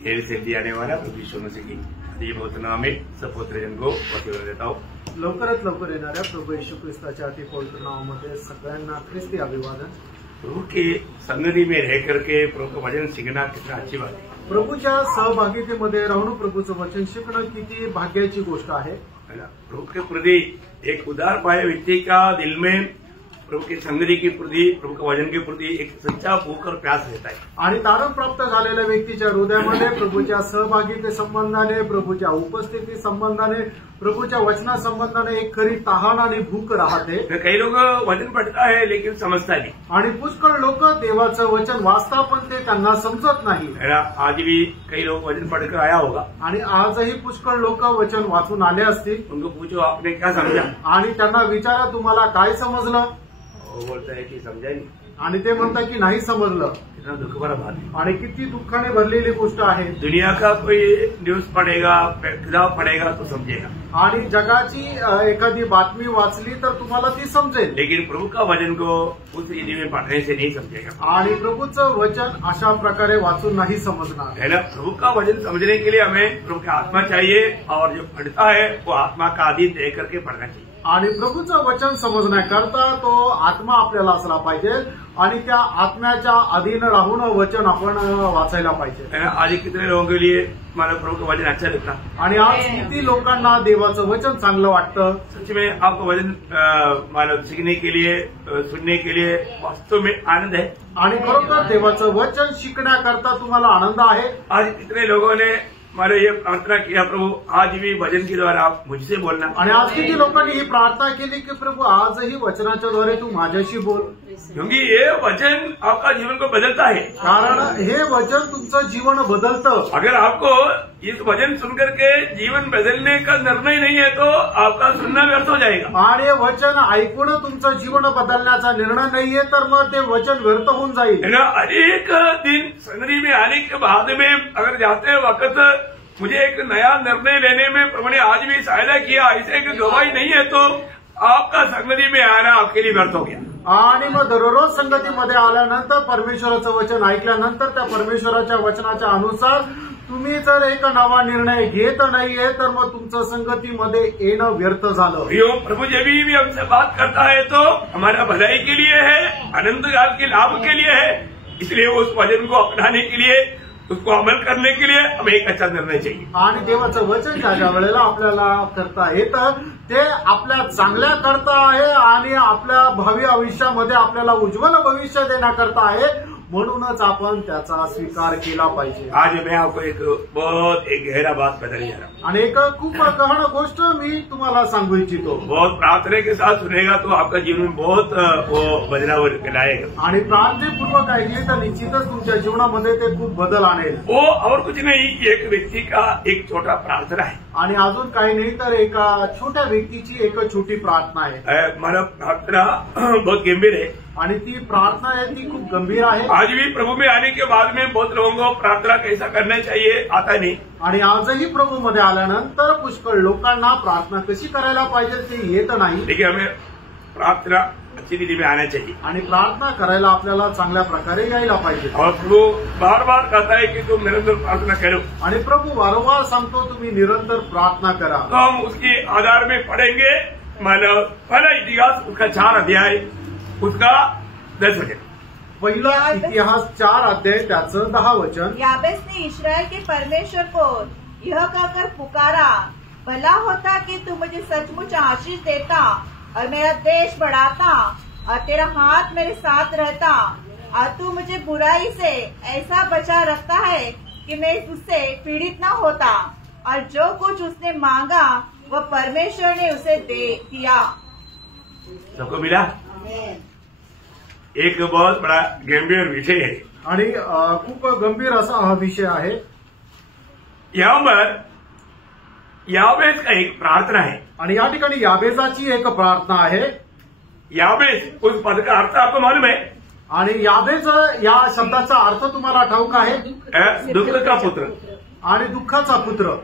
देर से भी आने वाला प्रभु यीशु मसीह की अति पवित्र नाम में सब पवित्र जन को वसीला देता हूँ। लवकरात लवकर येणाऱ्या प्रभू येशू ख्रिस्ताच्या अति पवित्र नावामध्ये सगळ्यांना ख्रिस्ती अभिवादन। प्रभु की संगति में रह करके प्रभु का वचन सीखना कितना अच्छी बात है। प्रभूच्या सहभागितेमध्ये राहून प्रभूचं वचन शिकणं किती भाग्याची गोष्ट आहे। प्रभु के प्रति एक उदार पाए व्यक्ति का दिल में प्रभु की संगति के प्रति प्रभु के वचन के प्रति एक सच्चा भूख और प्यास रहता है। आणि तारण प्राप्त झालेल्या व्यक्तीच्या हृदयामध्ये प्रभूच्या सहभागिते संबंधाने, प्रभूच्या उपस्थिती संबंधाने, प्रभूच्या वचना संबंधाने एक खरी तहान आणि भूक राहते। कई लोग वचन पढ़ता है लेकिन समझता नहीं, आणि पुष्कळ लोक देवाचं वचन वाचता पण ते त्यांना समजत नाही। आज भी कई लोग वचन पढ़कर आया होगा आणि आजही पुष्कळ लोक वचन वाचून आले असतील। उनको पूछो आपने क्या समझा, आणि त्यांना विचारा तुम्हाला काय समजलं। वो बोलता है कि समझा नहीं, आणि ते म्हणतात की नाही समजलं। कितना दुख भरा बात है आणि किती दुःखाने भरलेली गोष्ट आहे। दुनिया का कोई न्यूज पढ़ेगा, किताब पढ़ेगा तो समझेगा, आणि जगाची एखादी बातमी वाचली तर तुम्हाला ती समजेल, लेकिन प्रभु का वचन को उस रीति में पढ़ने से नहीं समझेगा। आणि प्रभूचं वचन अशा प्रकारे वाचून नाही समजणार। है ना, प्रभु का वचन समझने के लिए हमें प्रभु की आत्मा चाहिए, और जो पढ़ता है वो आत्मा का अधीन देख करके पढ़ना चाहिए। आणि प्रभूचं वचन समजण्याकरता तो आत्मा आपल्याला असला पाहिजे, आणि त्या आत्म्याच्या अधीन राहून वचन आपण वाचायला पाहिजे। है ना, आज कितने लोगों के लिए हमारा प्रभु का वचन अच्छा लगता, आणि आज किती लोकांना देवाचं वचन चांगलं वाटतं। सच में आपको वचन मतलब सीखने के लिए, सुनने के लिए वास्तव में आनंद है। आणि खरोखर देवाचं वचन शिकण्याकरता तुम्हाला आनंद आहे। आज कितने लोगों ने हमारे ये प्रार्थना किया, प्रभु आज भी वचन के द्वारा आप मुझसे बोलना। आणि आज किती लोकांनी ही प्रार्थना केली की प्रभु आजही वचनाच्या द्वारे तू माझ्याशी बोल, क्योंकि ये वचन आपका जीवन को बदलता है। कारण हे वचन तुमचं जीवन बदलतं। अगर आपको इस वचन सुनकर के जीवन बदलने का निर्णय नहीं है तो आपका सुनना व्यर्थ हो जाएगा। आणि हे वचन ऐकून तुमचं जीवन बदलण्याचा निर्णय नाहीये तर मग ते वचन व्यर्थ होऊन जाईल। है ना, अनेक दिन संगति में आने के बाद में अगर जाते वक्त मुझे एक नया निर्णय लेने में प्रभु ने आज भी सहायता किया, ऐसे एक गवाही नहीं है तो आपका संगति में आना आपके लिए व्यर्थ हो गया। आणि मग दररोज संगतीमध्ये आल्यानंतर परमेश्वराचं वचन ऐकल्यानंतर त्या परमेश्वराच्या वचनाच्या अनुसार तुम्ही जर एक नवा निर्णय घेत नाहीये तर मग तुमचं संगतीमध्ये येणं व्यर्थ झालं। प्रभु जब भी हमसे बात करता है तो हमारा भलाई के लिए है, अनंत काल के लाभ के लिए है। इसलिए उस वचन को अपनाने के लिए, उसको अमल करने के लिए हमें एक अच्छा निर्णय चाहिए। आणि देवाचं वचन ज्या वेळेला आपल्याला करता येतं ते आपल्या चांगल्या करता आहे, आणि आपल्या भावी आयुष्यामध्ये आपल्याला उज्ज्वल भविष्य देण्याकरता आहे, म्हणूनच आपण त्याचा स्वीकार केला पाहिजे। आज मैं आपको एक गहरा बात बताने जा रहा हूँ, आणि एक खूप गहन गोष्ट मी तुम्हाला सांगू इच्छितो। बहुत प्रार्थना के साथ सुनेगा तो आपका जीवन बहुत वो बदलाव लाएगा। आणि प्रार्थनेपूर्वक ऐकली तर निश्चितच तुमच्या जीवनामध्ये ते खूप बदल आणेल। वो और कुछ नहीं, एक व्यक्ति का एक छोटा प्रार्थना है। आणि अजून काही नाही तर एका छोट्या व्यक्तीची एक छोटी प्रार्थना आहे। हमारा प्रार्थना बहुत गंभीर है, आणि ती प्रार्थना आहे ती खूप गंभीर आहे। आज भी प्रभु में आने के बाद में बहुत लोगों को प्रार्थना कैसा करना चाहिए आता नहीं। आणि आजही प्रभू मध्ये आल्यानंतर पुष्कळ लोकांना प्रार्थना कशी करायला पाहिजे ते येत नाही। लेकिन हमें प्रार्थना अच्छी रीति में आना चाहिए, आणि प्रार्थना करायला आपल्याला चांगल्या प्रकारे यायला पाहिजे। और प्रभु बार बार कहता है कि तुम निरंतर प्रार्थना करो, आणि प्रभु वारंवार सांगतो तुम्ही निरंतर प्रार्थना करा। तो हम उसके आधार में पढ़ेंगे। मानव पहला इतिहास उसका 4 अध्याय उसका 10 वचन। पहिला इतिहास 4 अध्याय त्याचं 10 वचन। याबेस ने इस्राएल के परमेश्वर को यह कहकर पुकारा, भला होता कि तू मुझे सचमुच आशीष देता और मेरा देश बढ़ाता और तेरा हाथ मेरे साथ रहता, और तू मुझे बुराई से ऐसा बचा रखता है कि मैं उससे पीड़ित न होता, और जो कुछ उसने मांगा वह परमेश्वर ने उसे दे दिया। सबको मिला? एक बहुत बड़ा गंभीर विषय है, आणि खूप गंभीर असा हा विषय आहे। यहाँ पर याबेस का एक प्रार्थना है, आणि या ठिकाणी याबेसाची एक प्रार्थना आहे। याबेस उस पद का अर्थ आपको मालूम है? आणि याबेस या शब्दाचा अर्थ तुम्हाला ठाऊक आहे? दुख का पुत्र, आणि दुःखाचा पुत्र।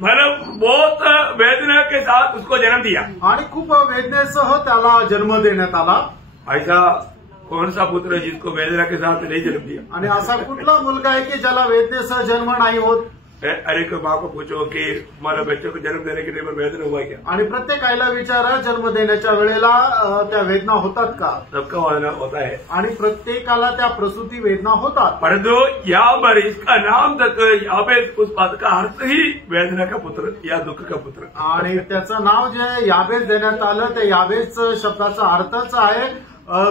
मतलब बहुत वेदना के साथ उसको जन्म दिया, आणि खूप वेदनेसह त्याला जन्म देण्यात आला। ऐसा कौन सा पुत्र है जिसको वेदना के साथ नहीं जन्म दिया? आणि असा कुठला मुलगा आहे की ज्याला वेदनेसह जन्म नाही होत? अरे को माँ को पूछो कि हमारा बच्चे को जन्म देने के लिए वेदना हुआ क्या? आणि प्रत्येक आईला विचारा जन्म देण्याच्या वेळेला त्या वेदना होतात का? सबका वेदना होता है आणि प्रत्येकाला त्या प्रसूती वेदना होतात. परंतु यहाँ पर इसका नाम तक याबेस उस पद का अर्थ ही वेदना का पुत्र या दुख का पुत्र. आणि त्याचं नाव जे याबेस देण्यात आलं ते याबेस शब्दाचा अर्थच आहे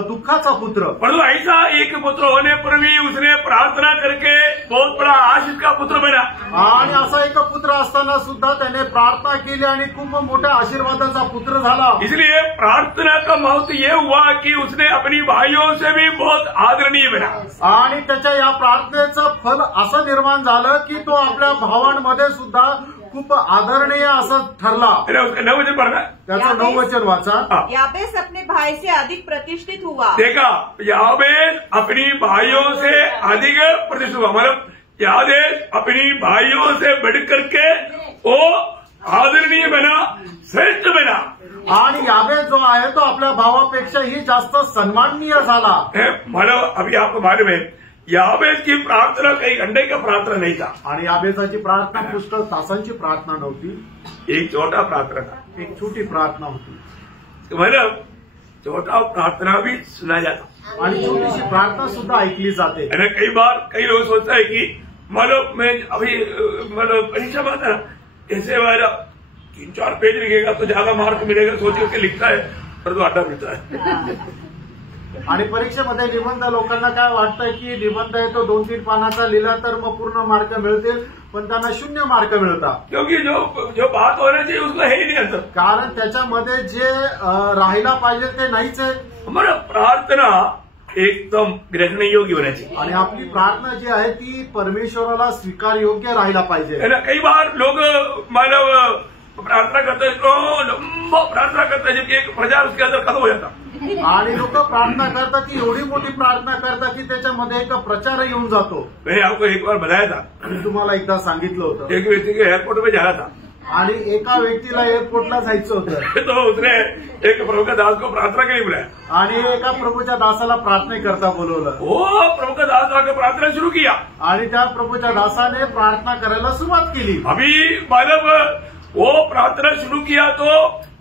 दुःखाचा पुत्र. परंतु ऐसा एक पुत्र होने पर भी उसने प्रार्थना करके बहुत बड़ा आशीष का पुत्र बना. आणि असा एक पुत्र असताना सुद्धा त्याने प्रार्थना केली आणि खूप मोठ्या आशीर्वादाचा पुत्र झाला. इसलिए प्रार्थना का महत्व ये हुआ कि उसने अपनी भाइयों से भी बहुत आदरणीय बना. आणि त्याच्या या प्रार्थनेचं फल असं निर्माण झालं की तो आपल्या भावांमध्ये सुद्धा खूप आदरणीय असं ठरला. उसका 9 वचन पढ़ना. त्याचं 9 वचन वाचा. याबेस अपने भाई से अधिक प्रतिष्ठित हुआ. देखा, याबेस अपनी भाइयों से अधिक प्रतिष्ठित हुआ. मतलब याबेस अपनी भाइयों से बढ़ करके वो आदरणीय बना, श्रेष्ठ बना. आणि याबेस जो आहे तो आपल्या भावापेक्षाही जास्त सन्माननीय झाला. मतलब अभी आपको मालूम है याबेस की प्रार्थना कई घंटे का प्रार्थना नहीं था. आणि याबेसाची प्रार्थना पुष्कळ तासांची प्रार्थना नव्हती. एक छोटा प्रार्थना था. एक छोटी प्रार्थना होती. मतलब छोटा प्रार्थना भी सुना जाता आणि छोटीशी प्रार्थना सुद्धा ऐकली जाते. कई बार कई लोग सोचता है कि मतलब मैं अभी मतलब परीक्षा में आता ऐसे वाला 3-4 पेज लिखेगा तो ज्यादा मार्क मिलेगा सोच करके लिखता है, पर तो आटा मिलता है. आणि परीक्षेमध्ये निबंध लोकांना काय वाटतं की निबंध आहे तो 2-3 पानाचा लिहिला तर मग पूर्ण मार्क मिळतील, पण त्यांना 0 मार्क मिळतात. क्योंकि जो बात होना चाहिए उसको है ही नहीं अंदर. कारण त्याच्यामध्ये जे राहायला पाहिजे ते नाहीच आहे. हमारा प्रार्थना एकदम ग्रहण योग्य होना चाहिए. आणि आपली प्रार्थना जी आहे ती परमेश्वराला स्वीकार योग्य राहायला पाहिजे. कई बार लोग मतलब प्रार्थना करते हैं, लंबा प्रार्थना करते हैं, जबकि एक प्रचार उसके अंदर खत्म हो जाता. आणि लोक प्रार्थना करतात की एवढी मोठी प्रार्थना करतात की त्याच्यामध्ये एक प्रचार येऊन जातो. मैंने आपको एक बार बताया था. मी तुम्हाला एकदा सांगितलं होतं. एक व्यक्ति के एयरपोर्ट में जाना था. आणि एका व्यक्तीला एअरपोर्टला जायचं होतं. तो उसने एक प्रभु का दास को प्रार्थना के लिए बुलाया. आणि एका प्रभूच्या दासाला प्रार्थनेकरता बोलवलं. वो प्रभु का दास आकर प्रार्थना शुरू किया. आणि त्या प्रभूच्या दासाने प्रार्थना करायला सुरुवात केली. अभी मतलब वो प्रार्थना शुरू किया तो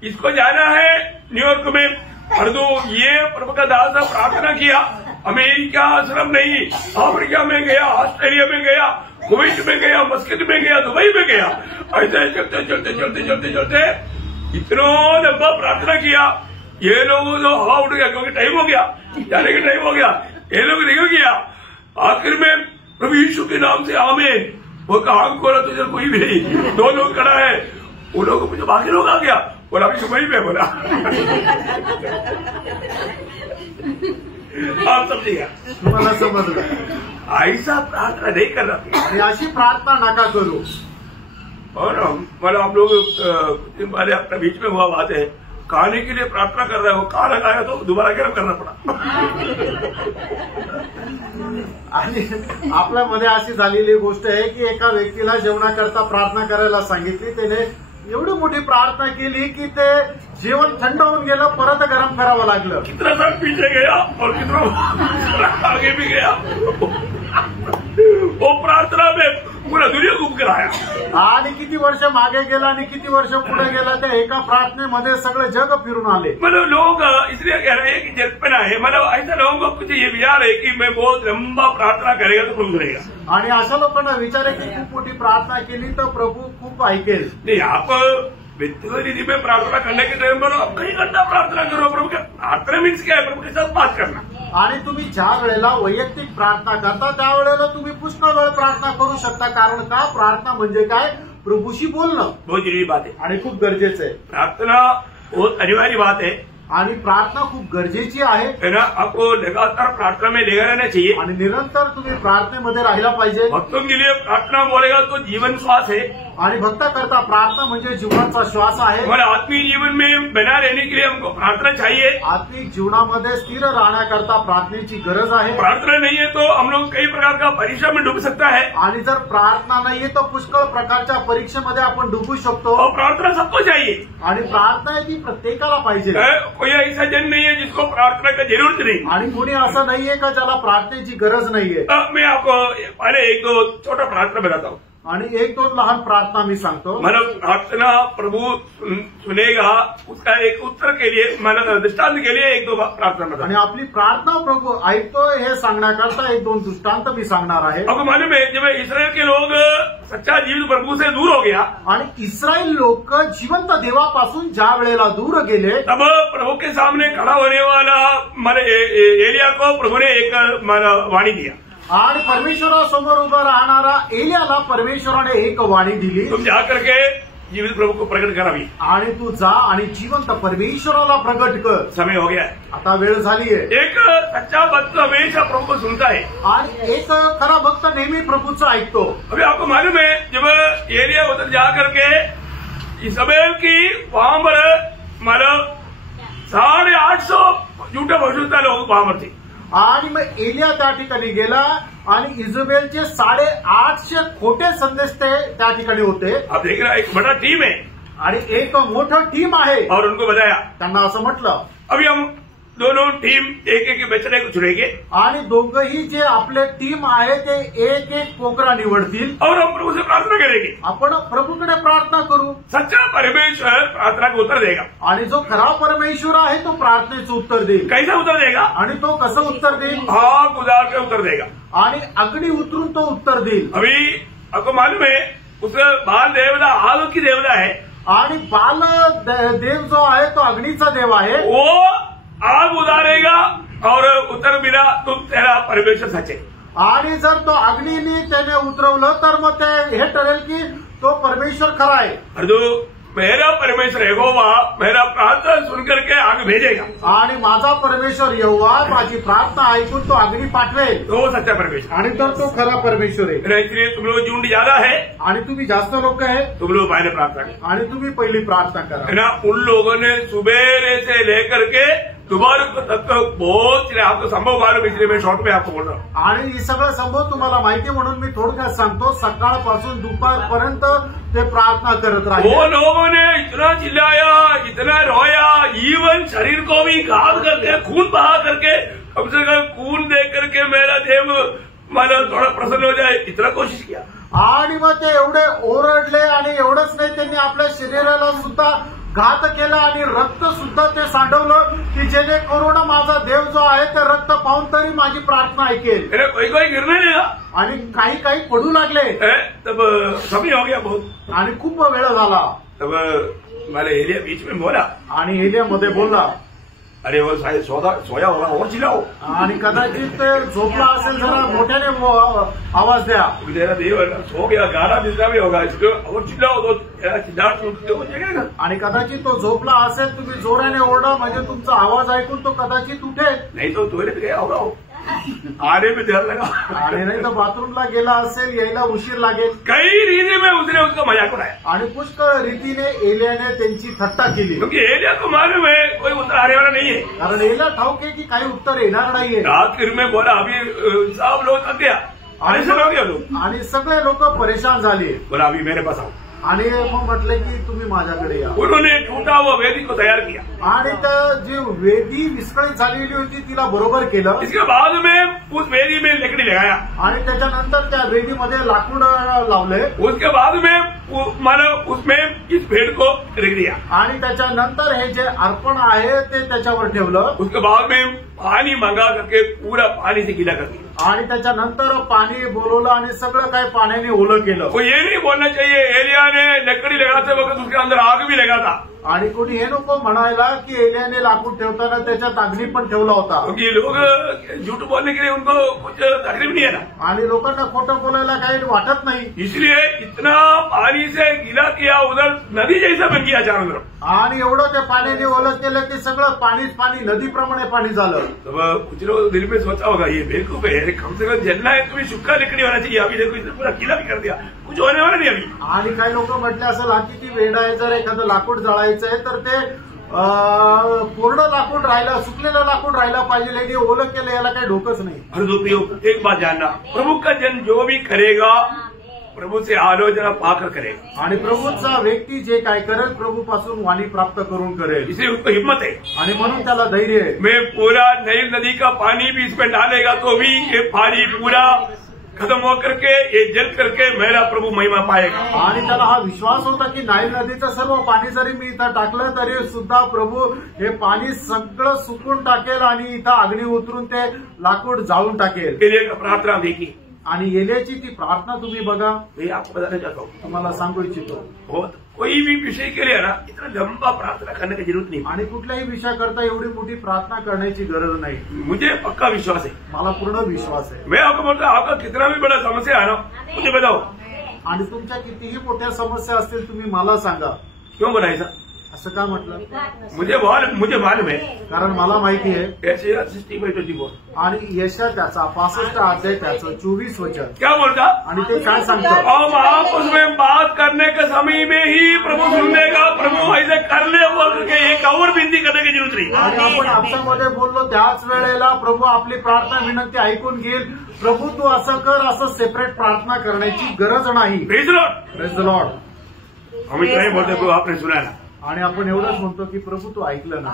इसको जाना है न्यूयॉर्क में, परंतु ये प्रभु का दास ने प्रार्थना किया. अमेरिका सिर्फ नहीं, अफ्रीका में गया, ऑस्ट्रेलिया में गया, कुवैत में गया, मस्कत में गया, दुबई में गया. ऐसे चलते चलते चलते चलते चलते इतना लंबा प्रार्थना किया. ये लोगों तो हवा उठ गया क्योंकि टाइम हो गया, जाने का टाइम हो गया. ये लोग निकल गया. आखिर में प्रभु यीशु के नाम से आमीन. वो कहा खोला तो इधर कोई भी नहीं, 2 लोग खड़ा है. वो लोग मुझे बाकी लोग आ गया, बोला अभी सुबह में बोला. आप समझिएगा, तुम्हाला समजलं. ऐसा प्रार्थना नहीं करना. आणि अशी प्रार्थना नका करू. और मतलब हम लोग दिन पहले अपने बीच में हुआ बात है, खाने के लिए प्रार्थना कर रहे हो, खाना खाया तो दोबारा गर्म करना पड़ा. आणि आपल्यामध्ये अशी झालेली गोष्ट आहे की एका व्यक्तीला जेवणाकरता प्रार्थना करायला सांगितली. त्याने एवढी मोठी प्रार्थना केली की ते जेवण थंड होऊन गेलं, परत गरम करावं लागलं. कितना सर पीछे गया और कितना आगे भी गया. वो प्रार्थना में पूरा दुनिया घूम कर आया. आणि किती वर्ष मागे गेला आणि किती वर्ष पुढे गेला, त्या एका प्रार्थनेमध्ये सगळं जग फिरून आले. मतलब लोग इसलिए कह रहे हैं कि जल्पना है. मतलब ऐसा लोगों को कुछ ये विचार है कि मैं बहुत लंबा प्रार्थना करेगा तो प्रभु करेगा. आणि अशा लोकांना विचार आहे की खूप मोठी प्रार्थना केली तर प्रभू खूप ऐकेल. नहीं, आप व्यक्तिगत रीति में प्रार्थना करने के टाइम पर आप कई घंटा प्रार्थना करो. प्रभु का प्रार्थना मीन्स क्या है? प्रभु के साथ बात करना. आणि तुम्ही ज्या वेळेला वैयक्तिक प्रार्थना करता त्यावेळेला तुम्ही पुष्कळ वेळ प्रार्थना करू शकता. कारण का? प्रार्थना म्हणजे काय? प्रभूशी बोलणं. बहुत जरूरी बात है आणि खूप गरजेचं आहे. प्रार्थना बहुत अनिवार्य बात है. आणि प्रार्थना खूप गरजेची आहे ना. आपको लगातार प्रार्थना में लगा रहना चाहिए. आणि निरंतर तुम्ही प्रार्थनेमध्ये राहिला पाहिजे. भक्तों के लिए प्रार्थना बोलेगा तो जीवन श्वास है. आणि भक्ताकरता प्रार्थना म्हणजे जीवनाचा श्वास आहे. हमारे आत्मिक जीवन में बना रहने के लिए हमको प्रार्थना चाहिए. आत्मिक जीवनामध्ये स्थिर राहण्याकरता प्रार्थनेची गरज आहे. प्रार्थना नहीं है तो हम लोग कई प्रकार का परीक्षा में डूब सकता है. आणि जर प्रार्थना नाहीये तर पुष्कळ प्रकारच्या परीक्षेमध्ये आपण डुबू शकतो. और प्रार्थना सबको चाहिए. आणि प्रार्थना आहे ती प्रत्येकाला पाहिजे. कोई ऐसा जन नहीं है जिसको प्रार्थना की जरूरत नहीं। आणि कोणी असं नाहीये का ज्याला प्रार्थनेची गरज नाहीये। मैं आपको पहले एक दो छोटा प्रार्थना बताता हूँ आणि एक दोन लहान प्रार्थना मी सांगतो। मानव प्रार्थना प्रभु सुनेगा, उसका एक उत्तर के लिए मानव दृष्टांत के लिए एक दो प्रार्थना बताता आणि आपली प्रार्थना प्रभू ऐकतोय हे सांगण्याकरता एक दोन दृष्टांत मी सांगणार आहे। आपको मालूम है जब इसराइल के लोग सच्चा जीवित प्रभु से दूर हो गया आणि इस्रायल लोक जिवंत देवापासून ज्या वेळेला दूर गेले तब प्रभु के सामने खड़ा होने वाला एलिया को प्रभु ने एक वाणी दिया आणि परमेश्वरासमोर उभं राहणारा एलियाला परमेश्वराने एक वाणी दिली, तुम जा करके जीवित प्रभु को प्रकट करावी आणि तू जा आणि जिवंत परमेश्वराला प्रकट कर। समय हो गया है, आता वेळ झाली आहे। एक सच्चा भक्त हमेशा प्रभु को सुनता है आणि एक खरा भक्त नेहमी प्रभूचं ऐकतो। अभी आपको मालूम है जब एलिया उधर जा करके इस्राएल की वहां पर मतलब 850 झूठे भविष्यवक्ता लोग वहां पर थे आणि मग एलिया त्या ठिकाणी गेला आणि इजबेलचे 850 खोटे संदेश ते त्या ठिकाणी होते। आप देख रहे हैं एक बड़ा टीम है आणि एक मोठं टीम आहे और उनको बताया, त्यांना असं म्हटलं अभी हम दोनों टीम एक एक बेचने को चुनेंगे आणि दोघंही जे आपले टीम आहे ते एक एक कोकरा निवडतील और हम प्रभु से प्रार्थना करेंगे। आपण प्रभूकडे प्रार्थना करू, सच्चा परमेश्वर प्रार्थना को उत्तर देगा आणि जो खरा परमेश्वर आहे तो प्रार्थनेचं उत्तर देईल। कैसा उत्तर देगा? आणि तो कसं उत्तर देईल? आग उधार के उत्तर देगा आणि अग्नी उतरून तो उत्तर देईल। अभी आपको मालूम है उस बाल देवता आग की देवता है आणि बाल देव जो आहे तो अग्नीचा देव आहे, वो आग उधारेगा और उत्तर मिला तुम तेरा परमेश्वर सच्चे। आणि जर तो अग्नीने त्याने उतरवलं तर मग ते हे ठरेल की तो परमेश्वर खरा आहे। और जो मेरा परमेश्वर यहोवा मेरा प्रार्थना सुनकर के आग भेजेगा आणि माझा परमेश्वर यहोवा माझी प्रार्थना ऐकून तो अग्नी पाठवेल, तो वो सच्चा परमेश्वर। आणि तर तो खरा परमेश्वर आहे। इसलिए तुम लोग झुंड ज्यादा है, आणि तुम्ही जास्त लोक आहे, तुम लोग पहले प्रार्थना करो आणि तुम्ही पहिली प्रार्थना करा। है ना। उन लोगों ने सुबेरे से लेकर के दोबारा तक बहुत आपको संभव मालूम, इसलिए मैं शॉर्ट में आपको बोल रहा हूँ। आणि हे सगळं संभव तुम्हाला माहिती म्हणून मी थोडक्यात सांगतो, सकाळपासून दुपारपर्यंत ते प्रार्थना करत वो राहिले। लोगों ने इतना चिल्लाया, इतना रोया, इवन शरीर को भी घाव करके खून बहा करके कम से कम खून दे करके मेरा देव माना थोड़ा प्रसन्न हो जाए, इतना कोशिश किया। आणि मग ते एवढे ओरडले आणि एवढंच नाही, त्यांनी आपल्या शरीराला सुद्धा घात केला आणि रक्त सुद्धा ते सांडवलं की जेणेकरून माझा देव जो आहे ते रक्त पाहून तरी माझी प्रार्थना ऐकेल। कोई कोई गिरने लगा आणि काही काही पडू लागले, तब समय हो गया बहुत, आणि खूप वेळ झाला। तब मैंने एलिया बीच में बोला आणि एलियामध्ये बोलला, अरे वो शायद सोया होगा और चिल्लाओ, आणि कदाचित ते झोपला असेल, जरा मोठ्याने आवाज द्या। तेरा देव सो गया, गाना बिजला भी होगा, इसको और चिल्लाओ तो चिल्लाट हो जाएगा। आणि कदाचित तो झोपला असेल, तुम्ही जोराने ओरडा म्हणजे तुमचा आवाज ऐकून तो कदाचित उठेल, नहीं तो टॉयलेट गया होगा वो, आने में देर लगा, आणि नाही तर बाथरूमला गेला असेल, यायला उशीर लागेल। कई रीति में उसने उसका मजाक उड़ाया आणि पुष्कळ रीतीने एलियाने त्यांची थट्टा केली, क्योंकि एलिया को मालूम है कोई उत्तर आने वाला नहीं है। कारण एलिया ठाऊक आहे की काही उत्तर येणार नाहीये। आखिर में बोला अभी सब लोग थक गया, परेशान हो गया लोग, आणि सगळे लोक परेशान झाले, बोला अभी मेरे पास आओ। आणि मग म्हटले की तुम्ही माझ्याकडे या। उन्होंने टूटा हुआ वेदी को तैयार किया, आणि तर जी वेदी विस्कळीत झालेली होती तिला बरोबर केलं। इसके बाद में उस वेदी में लकड़ी लगाया, आणि त्याच्यानंतर त्या वेदीमध्ये लाकूड लावले। उसके बाद में मानो उसमें इस भेड़ को रख दिया, आणि त्याच्यानंतर हे जे अर्पण आहे ते त्याच्यावर ठेवलं। उसके बाद में पानी मंगा करके पूरा पानी से गीला कर दिया, आणि त्याच्यानंतर पाणी बोलवलं आणि सगळं काही पाण्याने ओलं केलं। वो ये नहीं बोलना चाहिए एलिया ने लकड़ी लगाते वक्त उसके अंदर आग भी लगा था, आणि कोणी हे नको म्हणायला की एलियाने लाकूड ठेवताना त्याच्यात अग्नी पण ठेवला होता, क्योंकि लोग झूठ बोलने के लिए उनको कुछ तकलीफ नहीं है ना, आणि लोकांना खोटं बोलायला काही वाटत नाही। इसलिए इतना पानी से गीला किया, उधर नदी जैसा बन गया चारों तरफ, आणि एवढं त्या पाण्याने ओलं केलं की सगळं पाणीच पाणी, नदीप्रमाणे पाणी झालं। तब कुछ लोग दिल में सोचा होगा ये बेवकूफ है, कम से कम जलना है तुम्हें सूखा लकड़ी होना चाहिए, अभी देखो इसे पूरा गीला भी कर दिया, कुछ होने वाला नाही अभी। आणि काही लोक म्हटले असेल हा किती वेडा आहे, जर एखादं लाकूड जळायचं आहे तर ते पूर्ण लाकूड राहिला, सुकलेलं लाकूड राहिला पाहिजे, हे ओलं केलं याला काही डोकंच नाही। और प्रियो एक बात जानना, प्रभु का जन जो भी करेगा प्रभु से आलोचना पाकर करे। आणि प्रभूचा व्यक्ती जे काय करेल प्रभूपासून वाणी प्राप्त करून करेल, इसलिए उसको हिम्मत है। आणि म्हणून त्याला धैर्य आहे। मैं पूरा नील नदी का पानी भी इसमें डालेगा तो भी ये पानी पूरा खत्म हो करके ये जल करके मेरा प्रभु महिमा पाएगा। आणि त्याला हा विश्वास होता की नाईल नदीचं सर्व पाणी जरी मी इथं टाकलं तरी सुद्धा प्रभू हे पाणी सगळं सुकून टाकेल आणि इथं अग्नी उतरून ते लाकूड जाळून टाकेल। एलिया का प्रार्थना देखिए, आणि एलियाची ती प्रार्थना तुम्ही बघा। मैं आपको बताना चाहता हूँ, तुम्हाला सांगू इच्छितो, बहुत कोई भी विषय के लिए ना इतना लंबा प्रार्थना करने की जरूरत नहीं। आणि कुठल्याही विषयाकरता एवढी मोठी प्रार्थना करण्याची गरज नाही। मुझे पक्का विश्वास है, मला पूर्ण विश्वास आहे। मैं आपको बोलता हूँ, आपका कितना भी बड़ा समस्या है ना मुझे बताओ, आणि तुमच्या कितीही मोठ्या समस्या असतील तुम्ही मला सांगा। क्यों बोला ऐसा? असं का म्हटलं? मुझे मालूम है, कारण मला माहिती आहे। ऐसे 60/24 आणि यशा त्याचा 65 अध्याय त्याचं 24 वचन क्या बोलता? आणि ते काय सांगतं? अब आप उसमें बात करने के समय में ही प्रभु सुनने का, प्रभु ऐसे कर ले बोल करके एक और विनती करने की जरूरत नहीं। आणि आपण आपसामध्ये बोललो त्याच वेळेला प्रभू आपली प्रार्थना विनंती ऐकून घेईल। प्रभू तू असं कर असं सेपरेट प्रार्थना करण्याची गरज नाही। Praise lord, praise the lord. हम इतना ही बोलते प्रभु आपने सुना ना, आणि आपण एवढंच म्हणतो की प्रभू तू ऐकलं ना,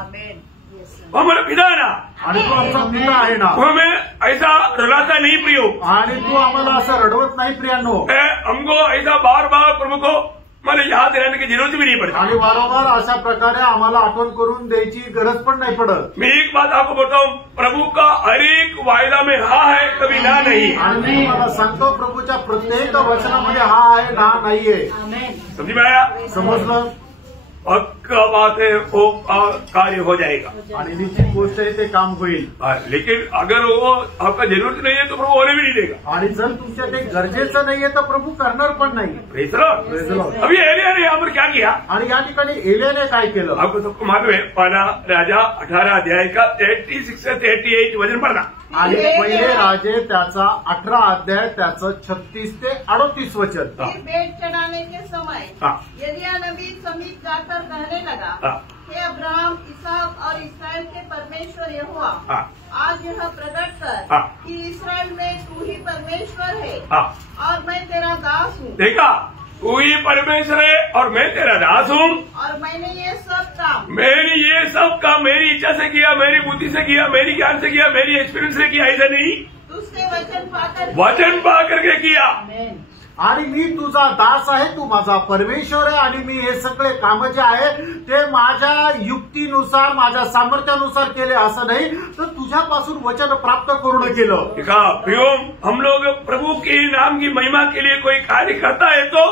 वो हमारा पिता है ना, आणि तू आमचा पिता आहे ना, वो हमें ऐसा रुलाता नहीं प्रियो, आणि तू आम्हाला असं रडवत नाही प्रियांनो। हमको ऐसा बार बार प्रभु को मैंने याद रहने की जरूरत भी नहीं पड़ती। आणि वारंवार अशा प्रकारे आम्हाला आठवण करून द्यायची गरज पण नाही पडत। मैं एक बात आपको बोलता हूँ, प्रभु का हर एक वायदा में हाँ है, कभी ना नहीं। आणि मी मला सांगतो प्रभूच्या प्रत्येक वचनामध्ये हा आहे ना नाहीये। समझ में आया? समजलं? पक्का बात है, वो कार्य हो जाएगा। आणि निश्चित गोष्ट आहे ते काम होईल। लेकिन अगर वो आपका जरूरत नहीं है तो प्रभु होने भी नहीं देगा। आणि जर तुमच्या ते गरजेचं नाहीये तर प्रभू करणार पण नाही। Praise lord. Praise the Lord. अभी एलिया ने यहाँ पर क्या किया? आणि या ठिकाणी एलियाने काय केलं? आपको सबको मालूम है, पहला राजा 18 अध्याय का 36 से 38 वचन पढ़ना। आणि पहिले राजे त्याचा 18 अध्याय त्याचं 36 ते 38 वचन। फिर भेंट चढ़ाने के समय हाँ। एलिया नबी समीप जाकर कहने लगा, हाँ। हे अब्राहम, इसहाक और इस्राएल के परमेश्वर यहोवा, हाँ। आज यह प्रकट कर हाँ। कि इस्राएल में तू ही परमेश्वर है हाँ। और मैं तेरा दास हूँ। देखा, तू ही परमेश्वर है और मैं तेरा दास हूँ, और मैंने ये सब काम मैंने ये सब काम मेरी इच्छा से किया, मेरी बुद्धि से किया, मेरी ज्ञान से किया, मेरी एक्सपीरियंस से किया, ऐसा नहीं, तुझसे वचन पा करके किया। आणि मी तुझा दास आहे, तू माझा परमेश्वर आहे, आणि मी हे सगळे काम जे आहे ते माझ्या युक्तीनुसार माझ्या सामर्थ्यानुसार केले असं नाही, तर तुझ्यापासून वचन प्राप्त करून केलं। देखा प्रियो, हम लोग प्रभु के नाम की महिमा के लिए कोई कार्य करता है तो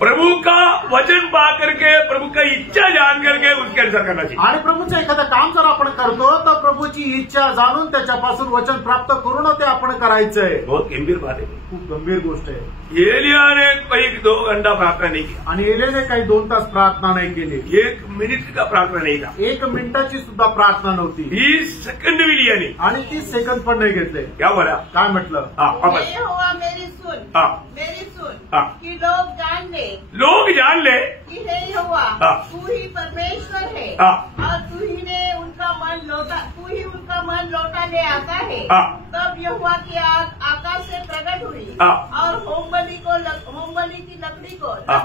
प्रभु का वचन पा करके, प्रभु का इच्छा जान करके उसके अनुसार करना चाहिए। आणि प्रभूचं एखादं काम जर आपण करतो तर प्रभूची इच्छा जाणून त्याच्यापासून वचन प्राप्त करून ते आपण करायचंय। बहुत गंभीर बात है, खूप गंभीर गोष्ट आहे। एलिया ने कोई 2 घंटा प्रार्थना नहीं किया, आणि एलियाने काही 2 तास प्रार्थना नाही केली, 1 मिनिट का प्रार्थना नहीं था, 1 मिनिटाची सुद्धा प्रार्थना नव्हती, 20 सेकंड भी लिया नहीं, आणि 30 सेकंद पण नाही घेतले। क्या बोला? काय म्हटलं? हे यहोवा मेरी सुन, हाँ। मेरी सुन, हाँ। कि लोग जान ले कि हे यहोवा, हाँ। तू ही परमेश्वर है, हाँ। और तू ही उनका मन लौटा ले आता है। हाँ। तब यहोवा की आग आकाश से प्रकट हुई, हाँ। और होम बलि की लकड़ी को हाँ।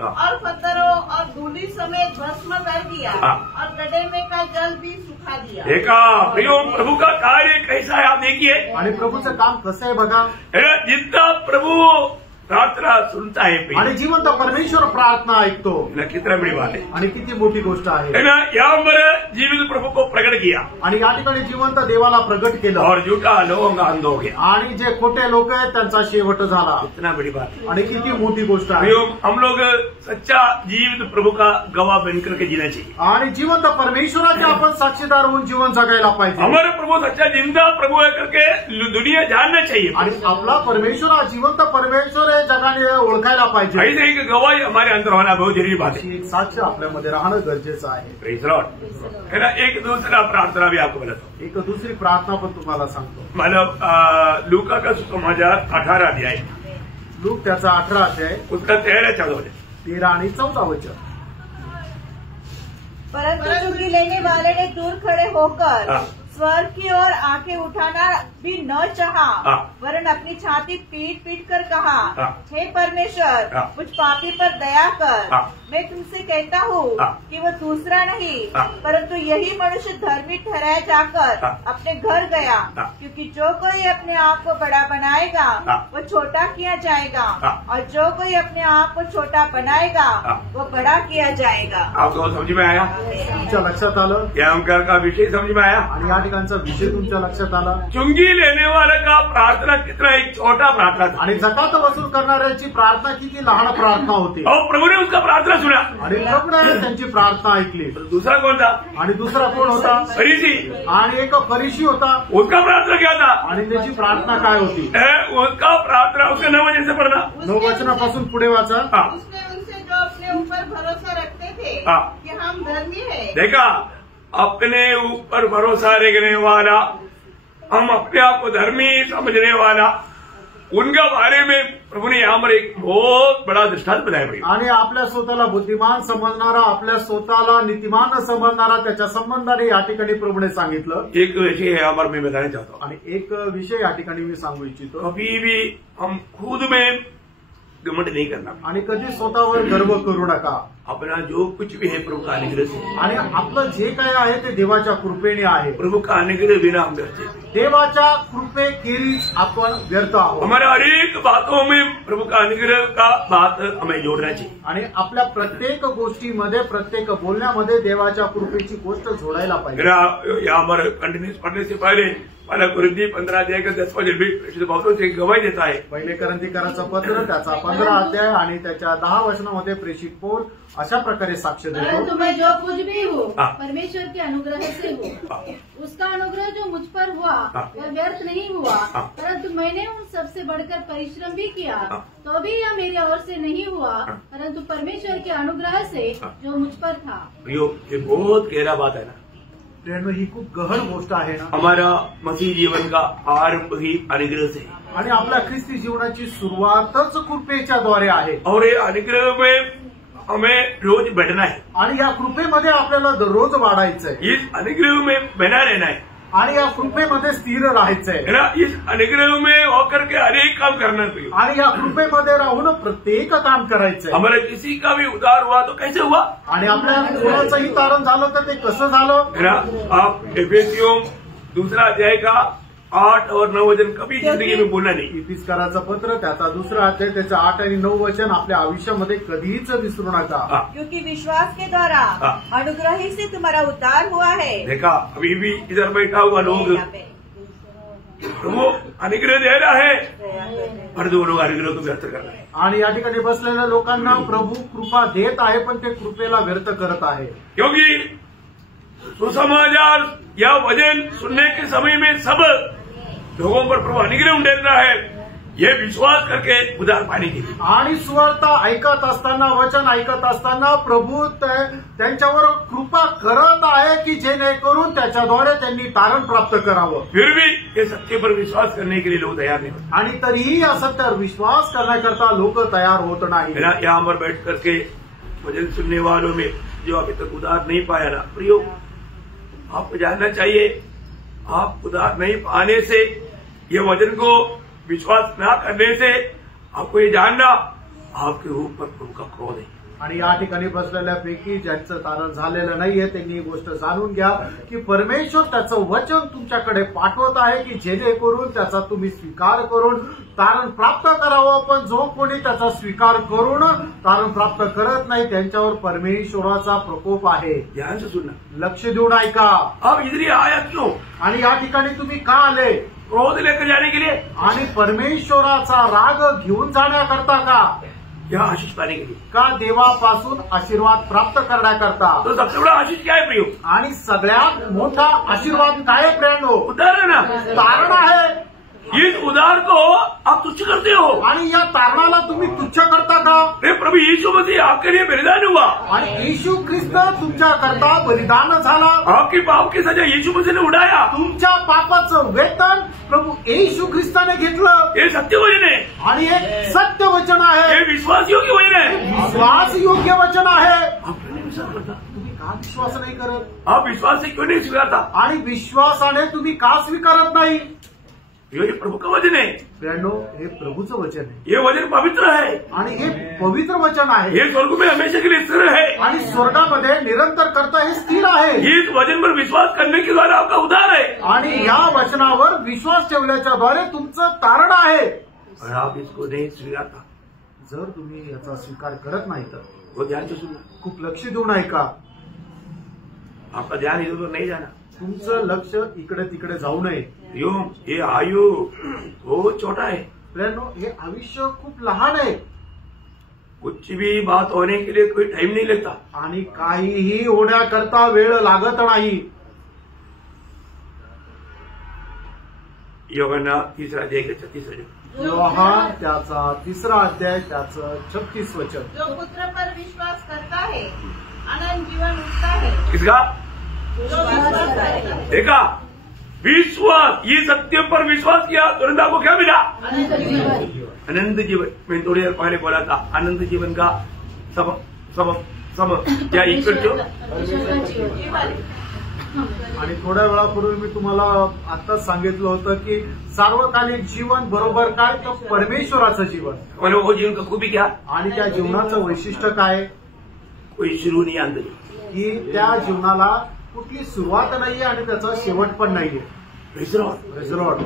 हाँ। और पत्थरों और धूली समेत भस्म कर दिया, हाँ। और गड्ढे में का जल भी सुखा दिया। देखा प्रियो, प्रभु का कार्य कैसा है आप देखिए, आणि प्रभूचं काम कसं आहे बघा। है ना, जितना प्रभु प्रार्थना सुनता है आणि जिवंत परमेश्वर प्रार्थना ऐकतो, ना, कितना बड़ी बात है, आणि किती मोठी गोष्ट है आहे। ना। यहाँ पर जीवित प्रभु को प्रकट किया आणि या ठिकाणी जिवंत देवाला प्रगट केलं, और झूठा लोगों का अंध हो गया, आणि जे खोटे लोक आहेत त्यांचा शेवट झाला। इतना बड़ी बात है। आणि किती मोठी गोष्ट आहे। प्रियो, हम लोग सच्चा जीवित प्रभु का गवाह बनकर के जीना चाहिए। आणि जिवंत परमेश्वराचे आपण साक्षीदार होऊन जीवन जगायला पाहिजे। हमारे प्रभु सच्चा जिंदा प्रभु है करके दुनिया जानना चाहिए, आणि आपला परमेश्वर हा जिवंत परमेश्वर आहे जगाने ओळखायला पाहिजे। ऐसे एक गवाही हमारे अंदर होना बहुत जरूरी बात है। अशी एक साक्ष आपल्यामध्ये राहणं गरजेचं आहे। Praise Lord. है ना। एक दूसरा प्रार्थना भी आपको बताता हूँ, एक दुसरी प्रार्थना पण तुम्हाला सांगतो। मतलब लूका का सुसमाचार 18 अध्याय, लूक त्याचा 18 अध्याय उसका 13-14 वचन, 13 आणि 14 वचन। परंतु चुंगी लेने वाले ने दूर खड़े होकर हाँ। स्वर्ग की ओर आंखें उठाना भी न चाहा, हाँ। वरन अपनी छाती पीट पीट कर कहा, हाँ। हे परमेश्वर, हाँ। मुझ पापी पर दया कर। हाँ। मैं तुमसे कहता हूँ हाँ। कि वो दूसरा नहीं, हाँ। परंतु यही मनुष्य धर्मी ठहराया जाकर हाँ। अपने घर गया, हाँ। क्योंकि जो कोई अपने आप को बड़ा बनाएगा हाँ। वो छोटा किया जाएगा, हाँ। और जो कोई अपने आप को छोटा बनाएगा हाँ। वो बड़ा किया जाएगा। आपको समझ में आया? तुमच्या लक्षात आलं या ओंकार का विषय समझ में आया? आणि या ठिकाणचा विषय तुमच्या लक्षात आला चुंगी लेने वाले का प्रार्थना कितना एक छोटा प्रार्थना था, आणि जकात वसूल करणाऱ्याची प्रार्थना किती लहान प्रार्थना होती और प्रभु ने उसका प्रार्थना सुना। आणि प्रभूने त्यांची प्रार्थना ऐकली। दूसरा कौन था? आणि दुसरा कोण होता? फरीसी। आणि एक फरीशी होता उसका प्रार्थना क्या था? आणि त्याची प्रार्थना काय होती? उसका प्रार्थना उसके 9 वचन से पढ़ना। 9 वचनापासून पुढे वाचा। हाँ। उसने उनसे जो अपने ऊपर भरोसा रखते थे हाँ। कि हम धर्मी है, देखा, अपने ऊपर भरोसा रखने वाला, हम अपने आप को धर्मी समझने वाला, उनका बारे में प्रभु ने यहाँ पर एक बहुत बड़ा दृष्टांत बनाया भाई। आणि आपल्या स्वतःला बुद्धिमान समजणारा, आपल्या स्वतःला नीतिमान समजणारा, त्याच्या संबंधाने या ठिकाणी प्रभूने सांगितलं। एक विषय यहाँ पर मैं बताना चाहता हूँ। आणि एक विषय या ठिकाणी मी सांगू इच्छितो। कभी भी हम खुद में घमंड नहीं करना, आणि कधी स्वतःवर गर्व करू नका। अपना जो कुछ भी है प्रभु का अनुग्रह से, आणि आपलं जे काय आहे ते देवाच्या कृपेने आहे। प्रभु का अनुग्रह बिना हम व्यर्थ हैं। देवाच्या कृपेखेरीज आपण व्यर्थ आहोत। हमारे हर एक बातों में प्रभु का अनुग्रह का बात हमें जोड़ना चाहिए। आणि आपल्या प्रत्येक गोष्टीमध्ये, प्रत्येक बोलण्यामध्ये देवाच्या कृपेची गोष्ट जोडायला पाहिजे। मेरा यहाँ पर कंटिन्यूस पढ़ने से पहले 1 कुरिन्थी 15 अध्याय का 10वां वचन भी परिशुद्ध पौलुस एक गवाही देता है। पहिले करंथीकरांचं पत्र त्याचा 15 अध्याय आणि त्याच्या 10 वचनामध्ये प्रेषित पौल अशा प्रकारे साक्ष देतो। परंतु मैं जो कुछ भी हूँ हाँ। परमेश्वर के अनुग्रह से हूँ। हाँ। उसका अनुग्रह जो मुझ पर हुआ हाँ। वह व्यर्थ नहीं हुआ, हाँ। परंतु मैंने उन सबसे बढ़कर परिश्रम भी किया, हाँ। तो भी यह मेरी ओर से नहीं हुआ, हाँ। परंतु परमेश्वर के अनुग्रह से हाँ। जो मुझ पर था। ये बहुत गहरा बात है ना। प्रेरणा ही खूप गहन गोष्ट आहे ना। हमारा मसीह जीवन का आरंभ ही अनुग्रह से है, आणि आपल्या ख्रिस्ती जीवनाची सुरुवातच कृपेच्याद्वारे आहे। और ये अनुग्रह में हमें रोज बढ़ना है, आणि या कृपेमध्ये आपल्याला दररोज वाढायचंय, इस अनुग्रह में बना रहना है, आणि या कृपेमध्ये स्थिर राहायचंय, है ना। इस अनुग्रह में होकर के हर एक काम करना चाहिए। आणि या कृपेमध्ये राहून प्रत्येक काम करायचंय। हमारा किसी का भी उद्धार हुआ तो कैसे हुआ, आणि आपल्या कोणाचंही तारण झालं तर ते कसं झालं? है ना। आप एफेसियों 2 अध्याय का 8 और 9 वचन कभी जिंदगी में भूलना नहीं। इफिसकाराचं पत्र त्याचा 2 अध्याय त्याचं 8 आणि 9 वचन आपल्या आयुष्यामध्ये कधीच विसरू नका। हाँ। क्योंकि विश्वास के द्वारा हाँ। अनुग्रह ही से तुम्हारा उद्धार हुआ है। देखा, अभी भी इधर बैठा हुआ लोग यहाँ पे। प्रभु अनुग्रह दे रहा है, पर दो लोग अनुग्रह को व्यर्थ कर रहे हैं। आणि या ठिकाणी बसलेल्या लोकांना प्रभू कृपा देत आहे, पण ते कृपेला व्यर्थ करत आहे। क्योंकि सुसमाचार या वचन सुनने के समय में सब लोगों पर प्रभु अनुग्रह उंडेल रहा है, ये विश्वास करके उद्धार पाने के लिए। आणि सुवार्ता ऐकत असताना, वचन ऐकत असताना प्रभू त्यांच्यावर कृपा करत आहे की जेणेकरून त्याच्याद्वारे त्यांनी तारण प्राप्त करावं। फिर भी ये सत्य पर विश्वास करने के लिए लोग तैयार नहीं होते। आणि तरीही या सत्यावर विश्वास करण्याकरता लोक तयार होत नाही। मेरा यहाँ पर बैठ करके वचन सुनने वालों में जो अभी तक उद्धार नहीं पाया ना, प्रियो, आपको जानना चाहिए, आप उद्धार नहीं पाने से, ये वचन को विश्वास न करने से, आपको ये जानना आपके ऊपर प्रभु का क्रोध है। आणि या ठिकाणी बसलेल्यापैकी ज्यांचं तारण झालेलं नाहीये त्यांनी ही गोष्ट जाणून घ्या की परमेश्वर त्याचं वचन तुमच्याकडे पाठवत आहे की जेणेकरून त्याचा तुम्ही स्वीकार करून तारण प्राप्त करावं। पण जो कोणी त्याचा स्वीकार करून तारण प्राप्त करत नाही त्यांच्यावर परमेश्वराचा प्रकोप आहे। ध्यान से सुनना, लक्ष देऊन ऐका। आप इधर ही आया क्यों? आणि या ठिकाणी तुम्ही का आले? क्रोध लेकर जाने के लिए, आणि परमेश्वराचा राग घेऊन जाण्याकरता का? या आशीष पाने के लिए, का देवापासून आशीर्वाद प्राप्त करण्याकरता? तो सबसे बड़ा आशीष क्या है प्रियो? आणि सगळ्यात मोठा आशीर्वाद काय आहे प्रियांनो? उद्धार है ना। तारण आहे। इस उद्धार को आप तुच्छ करते हो, आणि या तारणाला तुम्ही तुच्छ करता का? अरे प्रभु यीशु मसीह आपके लिए बलिदान हुआ, आणि येशू ख्रिस्त तुमच्या करता बलिदान झाला। आपके पाप की सजा यीशु मसीह ने उड़ाया। तुमच्या पापाचं वेतन प्रभु येशू ख्रिस्ताने घेतलं। ये सत्य वचन है, आणि एक सत्य वचन आहे, ये विश्वास योग्य वचन है। विश्वास योग्य वचन आहे। आप नहीं विश्वास करता, तुम्ही का का विश्वास नाही करत? आप विश्वास से क्यों नहीं स्वीकारता? आणि विश्वासाने तुम्ही का स्वीकारत नाही? ये प्रभु का वचन है, फ्रेंडो, हे प्रभूचं वचन आहे ये वचन पवित्र है, आणि हे पवित्र वचन आहे ये स्वर्ग में हमेशा के लिए स्थिर है। आणि स्वर्गामध्ये निरंतर करता हे स्थिर आहे इस वचन पर विश्वास करने के द्वारा आपका उद्धार है, आणि या वचनावर विश्वास ठेवल्याच्या द्वारे तुमचं तारण आहे। और आप इसको नहीं स्वीकारता, जर तुम्ही याचा स्वीकार करत नाही तर वो ध्यान से सुनना, खूप लक्ष देऊन ऐका। आपका ध्यान इधर उधर नहीं जाना। तुमचं लक्ष इकडे तिकडे जाऊ नये। यो ये आयु बहुत छोटा है, फ्रेंडो, हे आयुष्य खूप लहान आहे कुछ भी बात होने के लिए कोई टाइम नहीं लगता। आणि काहीही होण्याकरता वेळ लागत नाही। योहाना 3 अध्याय 36 वचन, योहान त्याचा 3 अध्याय त्याचं 36 वचन। जो पुत्र पर विश्वास करता है अनंत जीवन उसका है। किसका? जो विश्वास करता है। देखा, विश्वास, ये सत्य पर विश्वास किया तुरंत आपको क्या मिला? अनंत जीवन। अनंत जीवन। मैं थोड़ी देर पहले बोला था, अनंत जीवन का सब सब सब क्या इक्वल टू जीवन। आणि थोड्या वेळापूर्वी मी तुम्हाला आताच सांगितलं होतं की सार्वकालिक जीवन बरोबर काय, तर परमेश्वराचं जीवन। और वो जीवन का खूबी क्या? आणि त्या जीवनाचं वैशिष्ट्य काय? कोई शुरू नहीं अंत नहीं, की त्या जीवनाला कुठली सुरुवात नाहीये आणि त्याचा शेवट पण नाहीये। रिझॉर्ट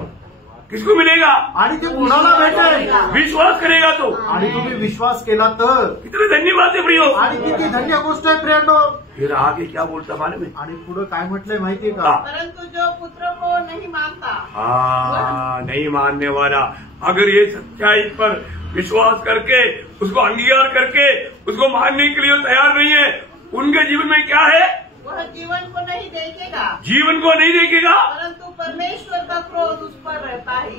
किसको मिलेगा? आणि ते कुणाला भेटेल? विश्वास करेगा तो। आणि तुम्ही विश्वास केला तर कितने धन्यवाद है प्रियो। आणि किती धन्य गोष्ट आहे फ्रेंडो। फिर आगे क्या बोलता मालूम है? आणि पुढे काय म्हटलंय माहितीये का? परंतु जो पुत्र को नहीं मानता, हाँ, नहीं मानने वाला, अगर ये सच्चाई पर विश्वास करके उसको अंगीकार करके उसको मानने के लिए तैयार नहीं है, उनके जीवन में क्या है? वह जीवन को नहीं देखेगा, जीवन को नहीं देखेगा, परंतु परमेश्वर का क्रोध उस पर रहता है।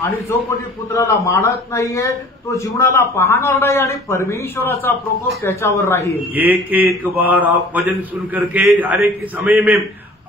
आणि जो कोणी पुत्राला मानत नाहीये तो जीवनाला पाहणार नाही आणि परमेश्वराचा प्रकोप त्याच्यावर राहील। एक एक बार आप वचन सुन करके हर एक समय में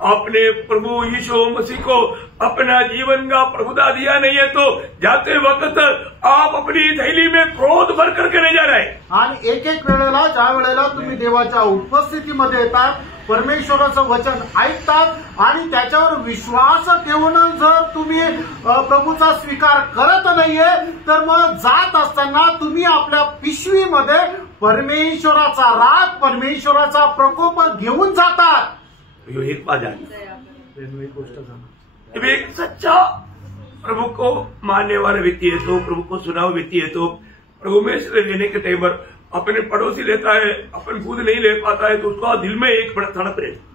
अपने प्रभु यीशु मसीह को अपना जीवन का प्रभुता दिया नहीं है तो जाते वक्त आप अपनी थैली में क्रोध भर करके नहीं जा रहे। आणि एक एक वेळेला ज्या वेळेला तुम्ही देवाच्या उपस्थितीमध्ये येतात, परमेश्वराचं वचन ऐकतात आणि त्याच्यावर विश्वास ठेवून जर तुम्ही प्रभूचा स्वीकार करत नाहीये तर मग जात असताना तुम्ही आपल्या पिशवीमध्ये परमेश्वराचा राग, परमेश्वराचा प्रकोप घेऊन जातात। यो एक बात जानी, एक गोष्ट जाणा, जब एक सच्चा प्रभु को मानने वाला व्यक्ति है तो, प्रभु को सुना हुआ व्यक्ति है तो, प्रभु में से लेने के टाइम पर अपने पड़ोसी लेता है, अपन खुद नहीं ले पाता है तो उसका दिल में एक बड़ा तड़प रहता।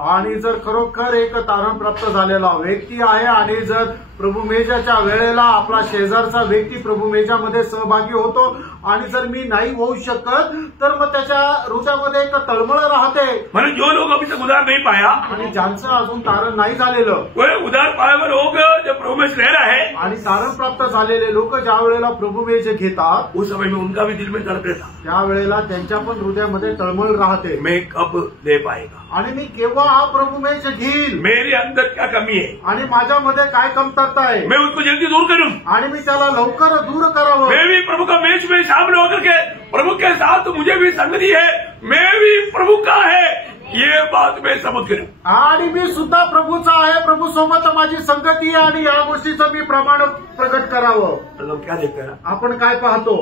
आणि जर खरोखर एक तारण प्राप्त झालेला व्यक्ती आहे आणि जर प्रभू मेजाच्या वेळेला आपला शेजारचा व्यक्ती प्रभू मेजामध्ये सहभागी होतो आणि जर मी नाही होऊ शकत तर मग त्याच्या हृदयामध्ये एक तळमळ राहते। मैंने जो लोग अभी तक उधार नहीं पाया, आणि ज्यांचं अजून तारण नाही झालेलं, वो उधार पाए हुए लोग जब प्रभु में रह रहा है आणि तारण प्राप्त झालेले लोक ज्या वेळेला प्रभू मेज घेतात उस समय में उनका भी दिल में तड़प रहता, त्या वेळेला त्यांच्या पण हृदयामध्ये तळमळ राहते। मैं कब ले पाएगा, आणि मी केव्हा हा प्रभू मेज घेईल, मेरे अंदर क्या कमी है, आणि माझ्यामध्ये काय कमतरता आहे, मैं उसको जल्दी दूर करूं, आणि मी त्याला लवकर दूर करावं। मैं भी प्रभु का मेज में शामिल होकर के प्रभु के साथ मुझे भी संगति है, मैं भी प्रभु का है, ये बात मैं सबूत करूं। आणि मी सुद्धा प्रभूचा आहे, प्रभू सोबत माझी संगती आहे आणि या गोष्टीचं मी प्रमाण प्रकट करावं। लोग क्या देखते हैं? आपण काय पाहतो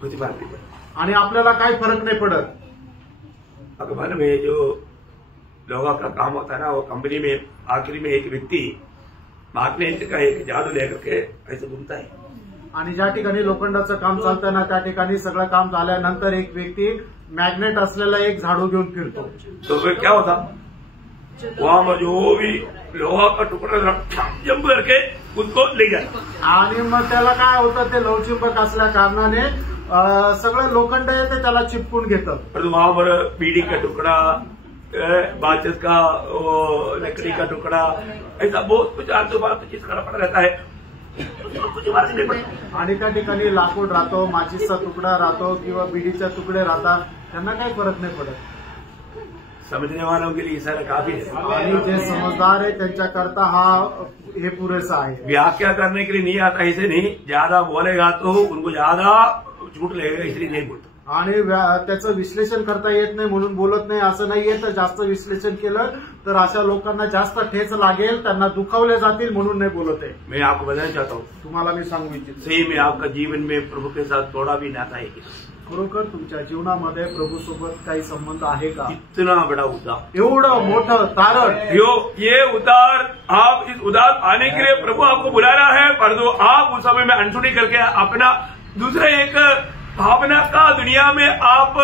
कुछ बात नहीं। आणि आपल्याला काय फरक नाही पडत। अखबार में जो लोगों का काम होता है ना, वो कंपनी में आखिरी में एक व्यक्ति मैग्नेट का एक जादू लेकर के ऐसे घूमता है, आणि ज्या ठिकाणी लोखंडाचं काम चालतं ना त्या ठिकाणी सगळं काम झाल्यानंतर एक व्यक्ती मॅग्नेट असलेला एक झाडू घेऊन फिरतो। तो फिर क्या होता, वहां में जो भी लोहा का टुकड़ा जंप करके उसको ले जाता, आणि मग त्याला काय होतं, ते लवचिंबक असल्या कारणाने सगळं लोखंड आहे ते त्याला चिपकून घेतं। और वहां पर बीड़ी का टुकड़ा, बाचस का लकड़ी का टुकड़ा, ऐसा बहुत कुछ आजू बाजू चीज खड़ा पड़ा रहता है, कुछ बात नहीं पड़ता। आणि त्या ठिकाणी लाकूड राहतो, माचीसचा तुकडा राहतो किंवा बिडीचे तुकडे राहतात, त्यांना काही फरक नाही पडत। समझने वालों के लिए सारा काफी है, आणि जे समजदार आहे त्यांच्याकरता हे पुरेसा आहे। व्याख्या करने के लिए नहीं आता, ऐसे नहीं, ज्यादा बोलेगा तो उनको ज्यादा झूठ लगेगा, इसलिए नहीं बोलता। आणि त्याचं विश्लेषण करता येत नाही म्हणून बोलत नाही असं नाहीये. तर जास्त विश्लेषण केलं तर अशा लोकांना जास्त ठेच लागेल, त्यांना दुखावले जातील म्हणून नाही बोलत आहे. मैं आपको बताना चाहता हूँ, तुम्हाला मी सांगू इच्छितो, सही में आपका जीवन में प्रभु के साथ थोड़ा भी नाता है क्या? खरोखर तुमच्या जीवनामध्ये प्रभू सोबत काही संबंध आहे का? इतना बड़ा उद्धार, एवढं मोठं तारण, ये उद्धार, आप इस उद्धार आने के लिए प्रभु आपको बुला रहा है, परंतु आप उस समय में अनसुनी करके अपना दूसरे एक भावना का दुनिया में आप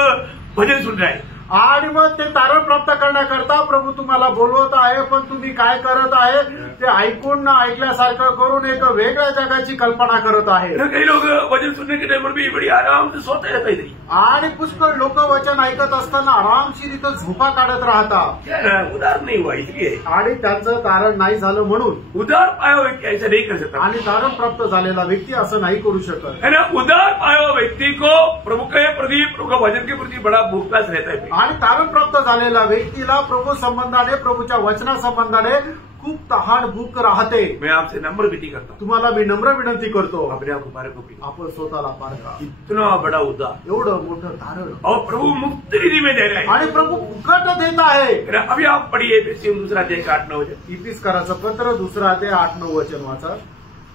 भजन सुन रहे हैं. आणि मग ते तारण प्राप्त करण्याकरता प्रभू तुम्हाला बोलवत आहे, पण तुम्ही काय करत आहे ते ऐकून ऐकल्यासारखं करून एक वेगळ्या जगाची कल्पना करत आहे. कई लोग वचन सुनने के टाइम पर भी बड़ी आराम से सोते रहते इधर. आणि पुष्कळ लोक वचन ऐकत असताना आरामशीर इथं झोपा काढत राहतात. उदार नहीं हुआ इसलिए, आणि त्यांचं तारण नाही झालं म्हणून. उदार पाया हुआ व्यक्ति ऐसा नहीं कर सकता. आणि तारण प्राप्त झालेला व्यक्ती असं नाही करू शकत. है ना, उदार पाया हुआ व्यक्ति को प्रभु के प्रति, प्रभु का वचन के प्रति बड़ा भूख प्यास रहता है. आणि तारण प्राप्त झालेल्या व्यक्तीला प्रभू संबंधाने, प्रभूच्या वचना संबंधाने खूप तहान भूक राहते. मैं आपसे नम्र विनती करता हूँ, तुम्हाला मी नम्र विनंती करतो, अपने आप को पारखो. आपण स्वतःला पारखा. इतना बड़ा उद्धार, एवढं मोठं तारण, और प्रभु मुक्त निधि में दे रहे हैं. आणि प्रभू फुकट देत आहे. अभी आप पढ़िए एफिसियों दूसरा अध्याय 8-9 वचन. इफिसकाराचं पत्र 2 अध्याय 8-9 वचन वाचा.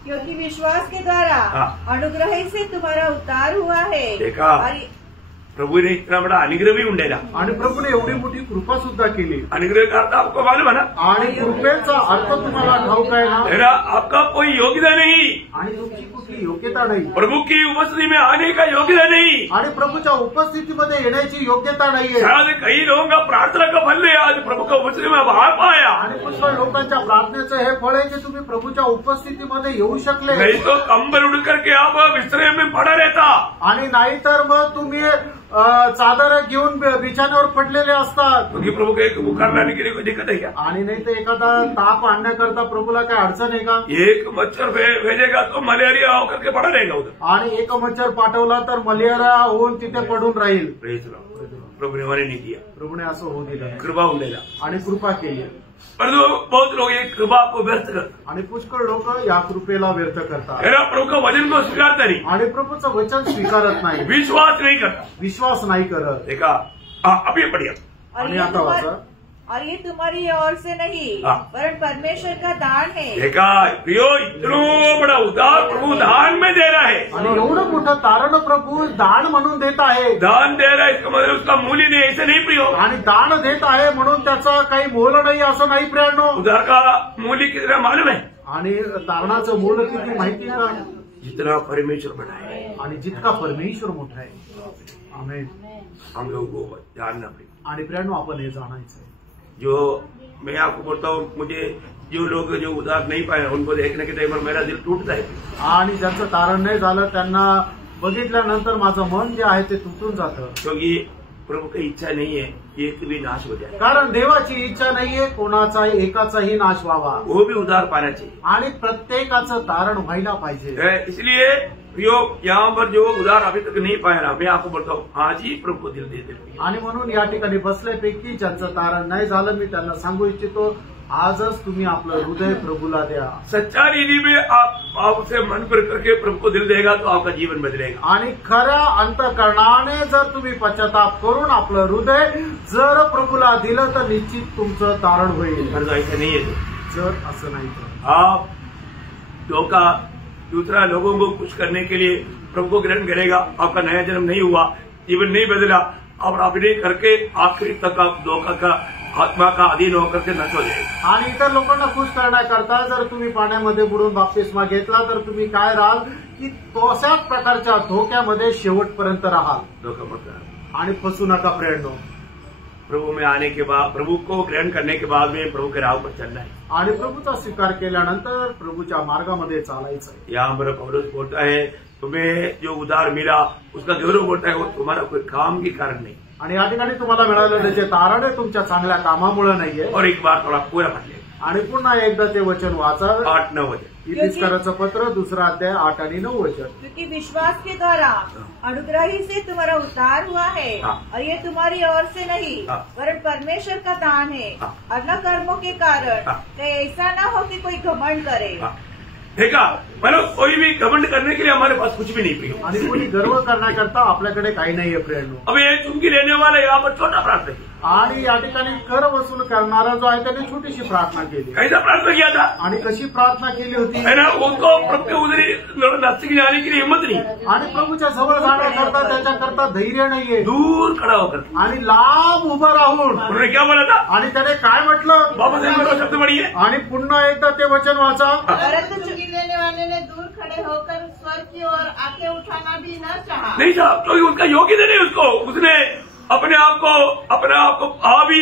क्योंकि विश्वास के द्वारा अनुग्रह से तुम्हारा उद्धार हुआ है. देखा, प्रभूने इतना बड़ा अनुग्रह भी उंडेला, आणि प्रभूने एवढी मोठी कृपा सुद्धा केली. अनुग्रह का अर्थ आपको मालूम है ना? आणि कृपेचा अर्थ तुम्हाला ठाऊक आहे ना? मेरा आपका कोई योग्यता नहीं, आणि तुमची कुठली योग्यता नाही, प्रभु की उपस्थिति में आने का योग्यता नहीं, आणि प्रभूच्या उपस्थितीमध्ये येण्याची योग्यता नाहीये. शायद कई लोगों का प्रार्थना का फल नहीं आज प्रभु का उपस्थिति में आ पाया. आणि पुष्कळ लोकांच्या प्रार्थनेचं हे फळ आहे की तुम्ही प्रभूच्या उपस्थितीमध्ये येऊ शकले. नहीं तो कंबल उड़ करके आप बिस्तरे में पड़ा रहता. आणि नाहीतर मग तुम्ही चादर घेऊन बिछाण्यावर पडलेले असतात. क्योंकि प्रभु के बुखार लाने के लिए कोई दिक्कत है क्या? आणि नाही तर एखादा ताप आणण्याकरता प्रभूला काय अडचण आहे का? एक मच्छर भेजेगा तो मलेरिया होकर के पड़ा रहेगा उधर. आणि एक मच्छर पाठवला तर मलेरिया होऊन तिथे पडून राहील. प्रभु ने मने नहीं किया, प्रभूने असं होऊ दिलं, कृपा उंडेला आणि कृपा केली. परंतु बहुत लोग ये कृपा को व्यर्थ करतात. आणि पुष्कळ लोक या कृपेला व्यर्थ करतात. प्रभु का वचन को स्वीकारता नहीं, आणि प्रभूचं वचन स्वीकारत नाही, विश्वास नहीं करता. विश्वास नाही करत. देखा, अभी पढ़िए. आणि आता वाचा. और ये तुम्हारी ओर से नहीं वरन परमेश्वर का दान है. देखा प्रियो, इतना बड़ा उद्धार प्रभु दान में दे रहा है. आणि एवढं मोठं तारण प्रभू दान म्हणून देत आहे. दान दे रहा है इसका मतलब उसका मूल्य नहीं, ऐसे नहीं प्रियो. आणि दान देत आहे म्हणून त्याचा काही मोल नाही असं नाही प्रियांनो. उद्धार का मूल्य कितना मालूम है? आणि तारणाचं मोल किती माहिती का? जितना परमेश्वर बड़ा है, आणि जितका परमेश्वर मोठा आहे. आमेन. हम लोगों को जानना पड़ेगा. आणि प्रियांनो आपण हे जाणायचं आहे. जो मैं आपको बोलता हूँ, मुझे जो लोग जो उद्धार नहीं पाए उनको देखने के टाइम पर मेरा दिल टूटता है. आणि ज्यांचं तारण नाही झालं त्यांना बघितल्यानंतर माझं मन जे आहे ते तुटून जातं. क्योंकि प्रभु की इच्छा नहीं है एक भी नाश हो जाए. कारण देवाची इच्छा नाहीये कोणाचा एकाचाही नाश व्हावा. वो भी उद्धार पाना चाहिए. आणि प्रत्येकाचं तारण व्हायला पाहिजे. इसलिए प्रियो, यहाँ पर जो उद्धार अभी तक नहीं पाया ना, मैं आपको बोलता हूँ आज ही प्रभु को दिल दे दे. आणि म्हणून या ठिकाणी बसल्यापैकी ज्यांचं तारण नाही झालं मी त्यांना सांगू इच्छितो, आजच तुम्ही आपलं हृदय प्रभूला द्या. सच्चा रीति में आप उसे मन पर करके प्रभु को दिल देगा तो आपका जीवन बदलेगा. आणि खऱ्या अंतःकरणाने जर तुम्ही पश्चाताप करून आपलं हृदय जर प्रभूला दिलं तर निश्चित तुमचं तारण होईल. ऐसा नहीं है. जर असं नाही तर आप धोखा दूसरा लोगों को खुश करने के लिए प्रभु को ग्रहण करेगा, आपका नया जन्म नहीं हुआ, जीवन नहीं बदला, और अभिनय करके आखिरी तक आप धोखा का आत्मा का अधीन होकर के नष्ट हो जाएगा. आणि इतर लोकांना खुश करण्याकरता जर तुम्ही पाण्यामध्ये बुडून बाप्तिस्मा घेतला तर तुम्ही काय राहाल की तशाच प्रकारच्या धोक्यामध्ये शेवटपर्यंत राहाल. धोखा मत करा आणि फसू नका प्रेरणो. प्रभु में आने के बाद, प्रभु को ग्रहण करने के बाद में प्रभु के राह पर चलना है. आणि प्रभूचा स्वीकार केल्यानंतर प्रभूच्या मार्गामध्ये चालायचं आहे. यहाँ पर पौलुस बोलता है तुम्हें जो उद्धार मिला उसका गौरव बोलता है वो तुम्हारा कोई काम के कारण नहीं. आणि या ठिकाणी तुम्हाला मिळालेलं जे तारण आहे तुमच्या चांगल्या कामामुळे नाहीये. और एक बार थोड़ा पूरा पढ़ ले. आणि पुन्हा एकदा ते वचन वाचा. 8-9 वचन. इफिसकाराचं पत्र 2 अध्याय 8 आणि 9 वचन. क्योंकि विश्वास के द्वारा अनुग्रह ही से तुम्हारा उद्धार हुआ है. और ये तुम्हारी ओर से नहीं वरन परमेश्वर का दान है. और न कर्मों के कारण, तो ऐसा न हो कि कोई घमंड करे. देखा मतलब कोई भी घमंड करने के लिए हमारे पास कुछ भी नहीं प्रियो. आणि कोणी गर्व करण्याकरता आपल्याकडे काही नाहीये प्रियांनो. अब ये चुंगी लेने वाला यहाँ पर छोटा प्रार्थना किया. आणि या ठिकाणी कर वसूल करणारा जो आहे त्याने छोटीशी प्रार्थना केली. कैसा प्रार्थना किया था आणि कशी प्रार्थना केली होती है ना. उनको प्रभु के उधरी नास्तिक जाने की हिम्मत नहीं. आणि प्रभूच्या जवळ जाण्याकरता त्याच्याकरता धैर्य नाहीये. दूर खड़ा होकर आणि लांब उभं राहून उन्होंने क्या बोला था. आणि त्याने काय म्हटलं वापस एक बार शब्द पढ़िए. आणि पुन्हा एकदा ते वचन वाचा. परंतु चुंगी लेने वाले ने दूर खड़े होकर स्वर की ओर आंखें उठाना भी न चाहा. नहीं था क्योंकि उसका योग्यता नहीं. उसको उसने अपने आप को भावी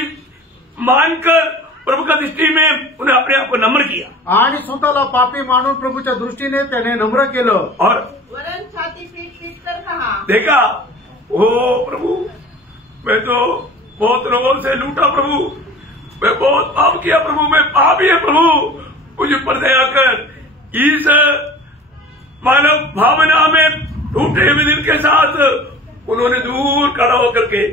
मानकर प्रभु का दृष्टि में उन्हें अपने आप को नम्र किया. आणि स्वतःला पापी मानून प्रभूच्या दृष्टीने त्याने नम्र केलं. और वरन छाती पीट पीट कर कहा, देखा ओ प्रभु मैं तो बहुत लोगों से लूटा प्रभु. मैं बहुत पाप किया प्रभु. मैं पापी है प्रभु. मुझे पर दया कर. इस मानव भावना में टूटे हुए दिल के साथ उन्होंने दूर खड़ा होकर के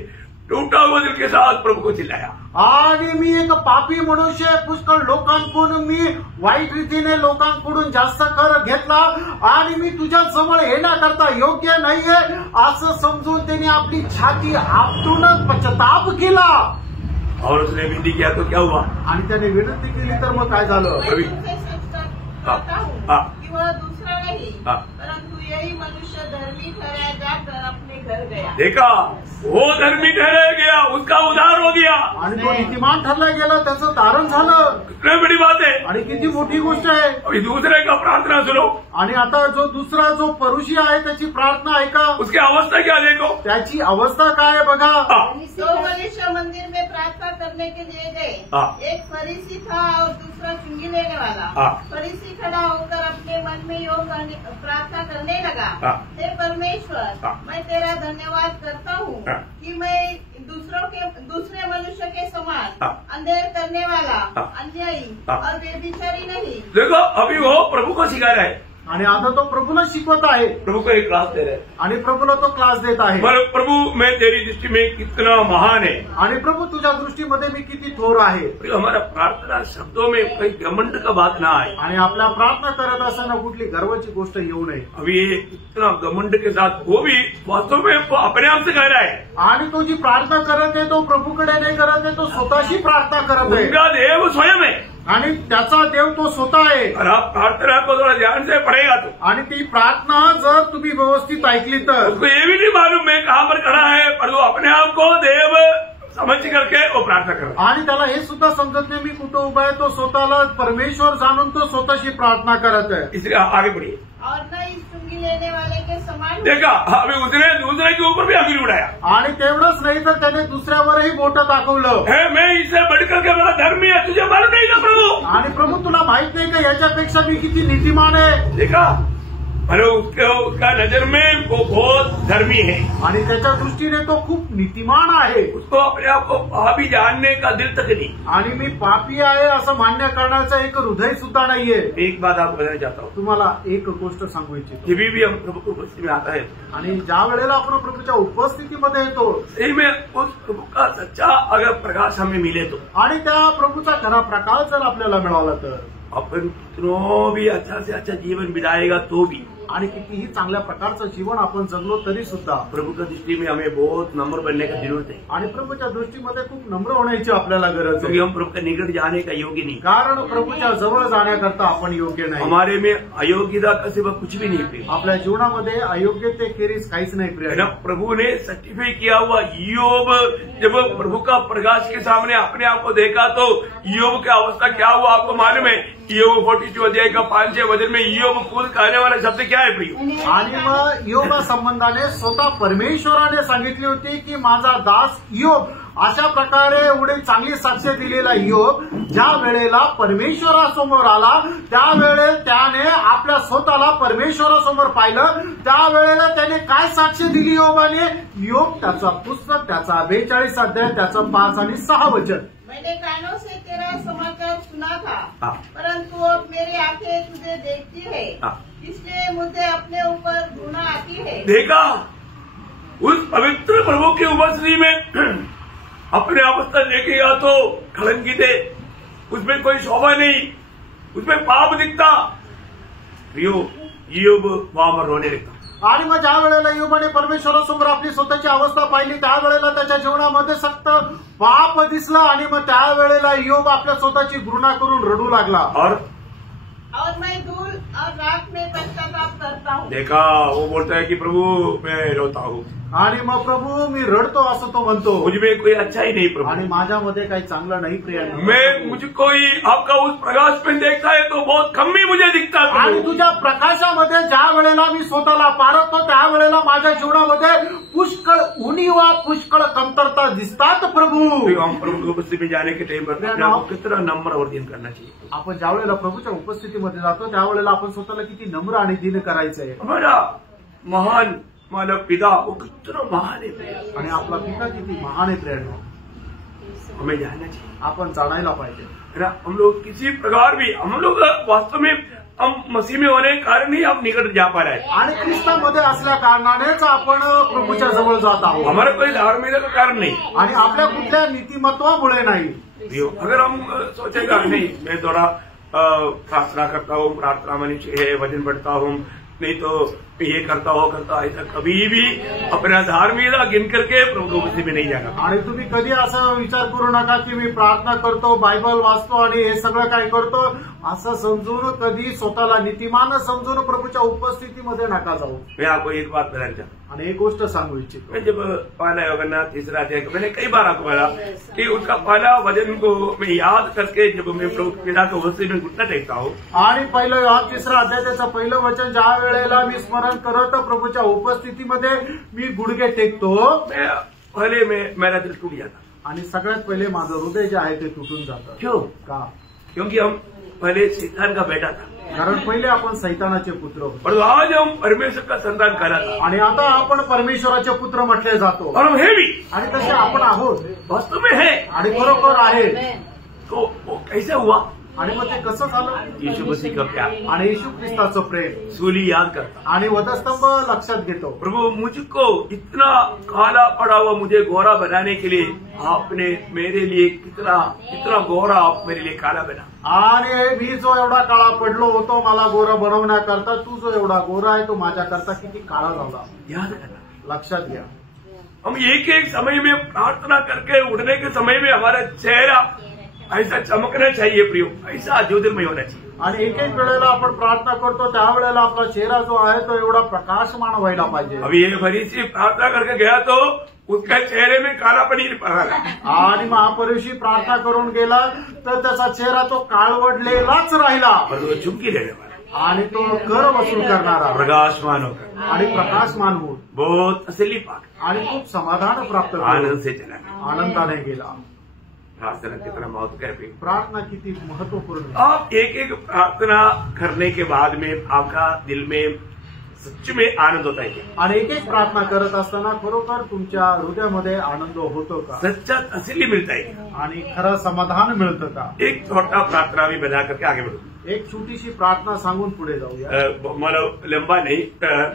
टूटा हुआ दिल के साथ प्रभु को चिल्लाया. आणि मी एक पापी मनुष्य पुष्कळ लोकांकडून मी वाईट रीतीने लोकांकडून जास्त कर घेतला आणि मी तुझ्या जवळ येण्याकरता योग्य नाहीये असं समजून त्यांनी आपली छाती आपटून पश्चाताप केला. और उसने विनती किया तो क्या हुआ. आणि त्याने विनंती केली तर मग काय झालं. मैं तुमसे सच कहता हूँ हाँ. कि वह दूसरा नहीं हाँ. परंतु यही मनुष्य धर्मी ठहराया जाकर अपने घर गया. देखा वो धर्मी ठहराया गया. उसका उद्धार हो गया. आणि तो नीतिमान ठरला गेला त्याचं तारण झालं. कितनी बड़ी बात है. आणि किती मोठी गोष्ट आहे. अभी दूसरे का प्रार्थना सुनो. आणि आता जो दुसरा जो परुषी आहे त्याची प्रार्थना ऐका. उसकी अवस्था क्या देखो. त्याची अवस्था काय आहे बघा. हाँ. दो मनुष्य मंदिर में प्रार्थना करने के लिए गए. हाँ. एक फरीसी था और दूसरा चुंगी लेने वाला. हाँ. फरीसी खड़ा होकर अपने मन में योग प्रार्थना करने लगा, हाँ. हे परमेश्वर, हाँ. मैं तेरा धन्यवाद करता हूँ हाँ. कि मैं दूसरे मनुष्य के समान हाँ. अंधेर करने वाला, हाँ. अन्यायी हाँ. और बेविचारी नहीं. देखो अभी वो प्रभु को सिखा रहा है. आणि आता तो प्रभूला शिकवत आहे. प्रभु को एक क्लास दे रहे हैं. आणि प्रभूला तो क्लास देत आहे. पर प्रभु मैं तेरी दृष्टि में कितना महान है. आणि प्रभू तुझ्या दृष्टीमध्ये मी किती थोर आहे. हमारा प्रार्थना शब्दों में कोई घमंड का बात ना आए. आणि आपल्या प्रार्थना करत असताना कुठली गर्वाची गोष्ट येऊ नये. अभी ये इतना घमंड के साथ वो भी वास्तव में वो अपने आप से कह रहा है. आणि तो जी प्रार्थना करत आहे तो प्रभूकडे नाही करत आहे, तो स्वतःशी प्रार्थना करत आहे. उनका देव स्वयं है. आणि त्याचा देव तो स्वतः आहे. और आप प्रार्थना को थोड़ा ध्यान से पढ़ेगा तो आणि ती प्रार्थना जर तुम्ही व्यवस्थित ऐकली तर उसको ये भी नहीं मालूम मैं कहाँ पर खड़ा है, पर वो अपने आप को देव समझ करके वो प्रार्थना कर रहा है. आणि त्याला हे सुद्धा समजत नाही मी कुठं उभा आहे. तो स्वतःला परमेश्वर जाणून तो स्वतःशी प्रार्थना करत आहे. इसलिए आगे बढ़िए. और न इस चुंगी लेने वाले के समान. देखा अभी उसने दूसरे के ऊपर भी अंगुली उठाया. आणि तेवढंच नाही तर त्याने दुसऱ्यावरही बोटं दाखवलं. है मैं इससे बढ़कर के बड़ा धर्मी है. तुझे मालूम नहीं था प्रभु. आणि प्रभू तुला माहित नाही का याच्यापेक्षा मी किती नीतिमान आहे. देखा अरे उसका नजर में वो बहुत धर्मी है. आणि त्याच्या दृष्टीने तो खूप नीतिमान आहे. उसको अपने आप को पापी जानने का दिल तक नहीं. आणि मी पापी आहे असं मान्य करण्याचं एक हृदय सुद्धा नाहीये. एक बात आपको बताना चाहता हूँ. तुम्हाला एक गोष्ट सांगू इच्छितो. जब भी हम प्रभु की उपस्थिति में आता है आणि ज्या वेळेला आपण प्रभूच्या उपस्थितीमध्ये येतो सही में उस प्रभु का सच्चा अगर प्रकाश हमें मिले तो आणि त्या प्रभूचा खरा प्रकाश जर आपल्याला मिळाला तर अपन कितनों भी अच्छा से अच्छा जीवन बिताएगा तो भी आणि कितीही चांगल्या प्रकारचं जीवन आपण जगलो तरी सुद्धा प्रभु की दृष्टि में हमें बहुत नम्र बनने का जरूरत है. आणि प्रभूच्या दृष्टीमध्ये खूप नम्र होण्याची आपल्याला गरज क्योंकि आहे. हम प्रभु के निकट जाने का योग्य नहीं. कारण प्रभूच्या जवळ जाण्याकरता आपण योग्य नाही. हमारे में अयोग्यता का सिवा कुछ भी नहीं प्रिय. आपल्या जीवनामध्ये अयोग्यतेखेरीज काहीच नाही प्रिय. है ना. प्रभु ने सर्टिफाई किया हुआ ईयोब जब प्रभु का प्रकाश के सामने अपने आप को देखा तो ईयोब की अवस्था क्या हुआ आपको मालूम है. ईयोब 42 अध्याय का 5 वचन में ईयोब खुद कहने वाला शब्द क्या है प्रिय. आणि मग योबा संबंधाने स्वतः परमेश्वराने सांगितली होती की माझा दास योब अशा प्रकारे एवढी चांगली साक्ष दिलेला योब ज्या वेळेला परमेश्वरासमोर आला त्यावेळे त्याने आपल्या स्वतःला परमेश्वरासमोर पाहिलं. त्यावेळेला त्याने काय साक्ष दिली योबाने. योग त्याचा पुस्तक त्याचा 42 अध्याय त्याचं 5 आणि 6 वचन. मैंने कानों से तेरा समाचार सुना था, हाँ. परंतु अब मेरी आंखें तुझे देखती है, हाँ. इसलिए मुझे अपने ऊपर घृणा आती है. देखा उस पवित्र प्रभु की उपस्थिति में अपने अवस्था देखेगा तो कलंकित है. उसमें कोई शोभा नहीं, उसमें पाप दिखता. योग वहां पर रोने लगता. आणि मग ज्या वेळेला योबाने परमेश्वरासमोर आपली स्वतःची अवस्था पाहिली त्यावेळेला त्याच्या जीवनामध्ये सक्त पाप दिसला आणि मग त्यावेळेला योग आपल्या स्वतःची घृणा करून रडू लागला. और मैं दूर और रात में पश्चाताप करता हूँ. देखा वो बोलता है कि प्रभु मैं रोता हूँ, आणि मग प्रभू मी रडतो असं तो म्हणतो. मुझ में कोई अच्छा ही नहीं प्रभु, आणि माझ्यामध्ये काही चांगलं नाही प्रियांनो. मैं मुझको ही आपका उस प्रकाश में देखता है तो बहुत कम ही मुझे दिखता है. आणि तुझ्या प्रकाशामध्ये ज्या वेळेला मी स्वतःला पारखतो त्यावेळेला माझ्या जीवनामध्ये पुष्कळ उणीवा पुष्कळ कमतरता दिसतात प्रभू. हम प्रभु की उपस्थिति में जाने के टाइम पर अपने आप को कितना नम्र और दीन करना चाहिए. आपण ज्या वेळेला प्रभूच्या उपस्थितीमध्ये जातो त्यावेळेला आपण स्वतःला किती नम्र आणि दीन करायचंय. हमारा महान मानव पिता वो कितना महान है आणि आपला पिता किती महान आहे प्रेरणा हमें जानना चाहिए. आपण जाणायला पाहिजे. है ना, हम लोग किसी प्रकार भी हम लोग वास्तव में हम मसीह में होने के कारण ही हम निकट जा पा रहे हैं. आणि ख्रिस्तामध्ये असल्या कारणानेच आपण प्रभूच्या जवळ जात आहोत. हमारा कोई धार्मिकता का कारण नहीं. आणि आपल्या कुठल्या नीतिमत्वामुळे नाही. अगर हम सोचेगा नहीं मैं थोड़ा प्रार्थना करता हूँ, प्रार्थना मनुष्य है, वजन बढ़ता हूँ, नहीं तो ये करता हो करता ऐसा कभी भी अपना धार्मिकता गिन करके प्रभु किसी में नहीं जागा. आणि तुम्ही कधी असा विचार करू नका की मी प्रार्थना करतो, बायबल वाचतो आणि हे सगळं काय करतो असं समजून कधी स्वतःला नीतिमान समजून प्रभूच्या उपस्थितीमध्ये नका जाऊ. मैं आपको एक बात बताना चाहता हूँ. आणि एक गोष्ट सांगू इच्छितो. मैं जब पहला योगना तीसरा अध्याय मैंने कई बार आपको बोला कि उसका पहला वजन को मैं याद करके जब मैं प्रभु पिता के उपस्थिति में घुटना टेकता हूँ. आणि पहिलं योहान तिसरा अध्याय त्याचं पहिलं वचन ज्या वेळेला मी स्मरण करत प्रभूच्या उपस्थितीमध्ये मी गुडघे टेकतो पहले मेरा दिल टूट जाता. आणि सगळ्यात पहिले माझं हृदय जे आहे ते तुटून जातं. क्यों? का? क्योंकि हम पहले शैतान का बेटा था कारण पहिले आपण सैतानाचे पुत्र होतो और आज हम परमेश्वर का संतान करा था आणि आता आपण परमेश्वराचे पुत्र म्हटले जातो और हम है भी आणि तसे आपण आहोत वास्तव में है. आणि बरोबर आहे. तो वो कैसे हुआ? आणि मग ते कसं झालं? यीशु मसीह का प्यार आणि येशू ख्रिस्ताचं प्रेम सूली याद करता. आणि वधस्तंभ लक्षात घेतो. प्रभु मुझको इतना काला पड़ा हुआ मुझे गोरा बनाने के लिए आपने मेरे लिए कितना गोरा आप मेरे लिए काला बना. आणि मी जो एवढा काळा पडलो होतो मला गोरा बनवण्याकरता तू जो एवढा गोरा आहे तो माझ्याकरता किती काळा झाला. याद करना. लक्षात घ्या. हम एक एक समय में प्रार्थना करके उठने के समय में हमारा चेहरा ऐसा चमकना चाहिए प्रियो, ऐसा ज्योतिर्मय होना चाहिए. आणि एक एक वेळेला आपण प्रार्थना करतो त्यावेळेला आपला चेहरा जो आहे तो एवढा प्रकाशमान व्हायला पाहिजे. अभी ये फरीसी प्रार्थना करके गया तो उसका चेहरे में काला पनीर पड़ा. आणि महापरुषी प्रार्थना करून गेला तर त्याचा चेहरा तो काळवडलेलाच राहिला और वो चुमकी लेने वाला आणि तो कर वसूल करणारा प्रकाशमान होकर आणि प्रकाशमान होऊन बहुत तसल्ली पाकर आणि खूप समाधान प्राप्त करून आनंद से चला गया. आनंदाने गेला. प्रार्थना कितना महत्व है. प्रार्थना किती महत्वपूर्ण आहे. आप एक एक प्रार्थना करने के बाद में आपका दिल में सच में आनंद होता है. आणि एक एक प्रार्थना करत असताना खरोखर तुमच्या हृदयामध्ये आनंद होतो का? सच्चा तसल्ली मिलता है आणि खरं समाधान मिळतं का? एक छोटा प्रार्थना भी बना करके आगे बढ़ो. एक छोटीशी प्रार्थना सांगून पुढे जाऊया. मला लंबा नहीं.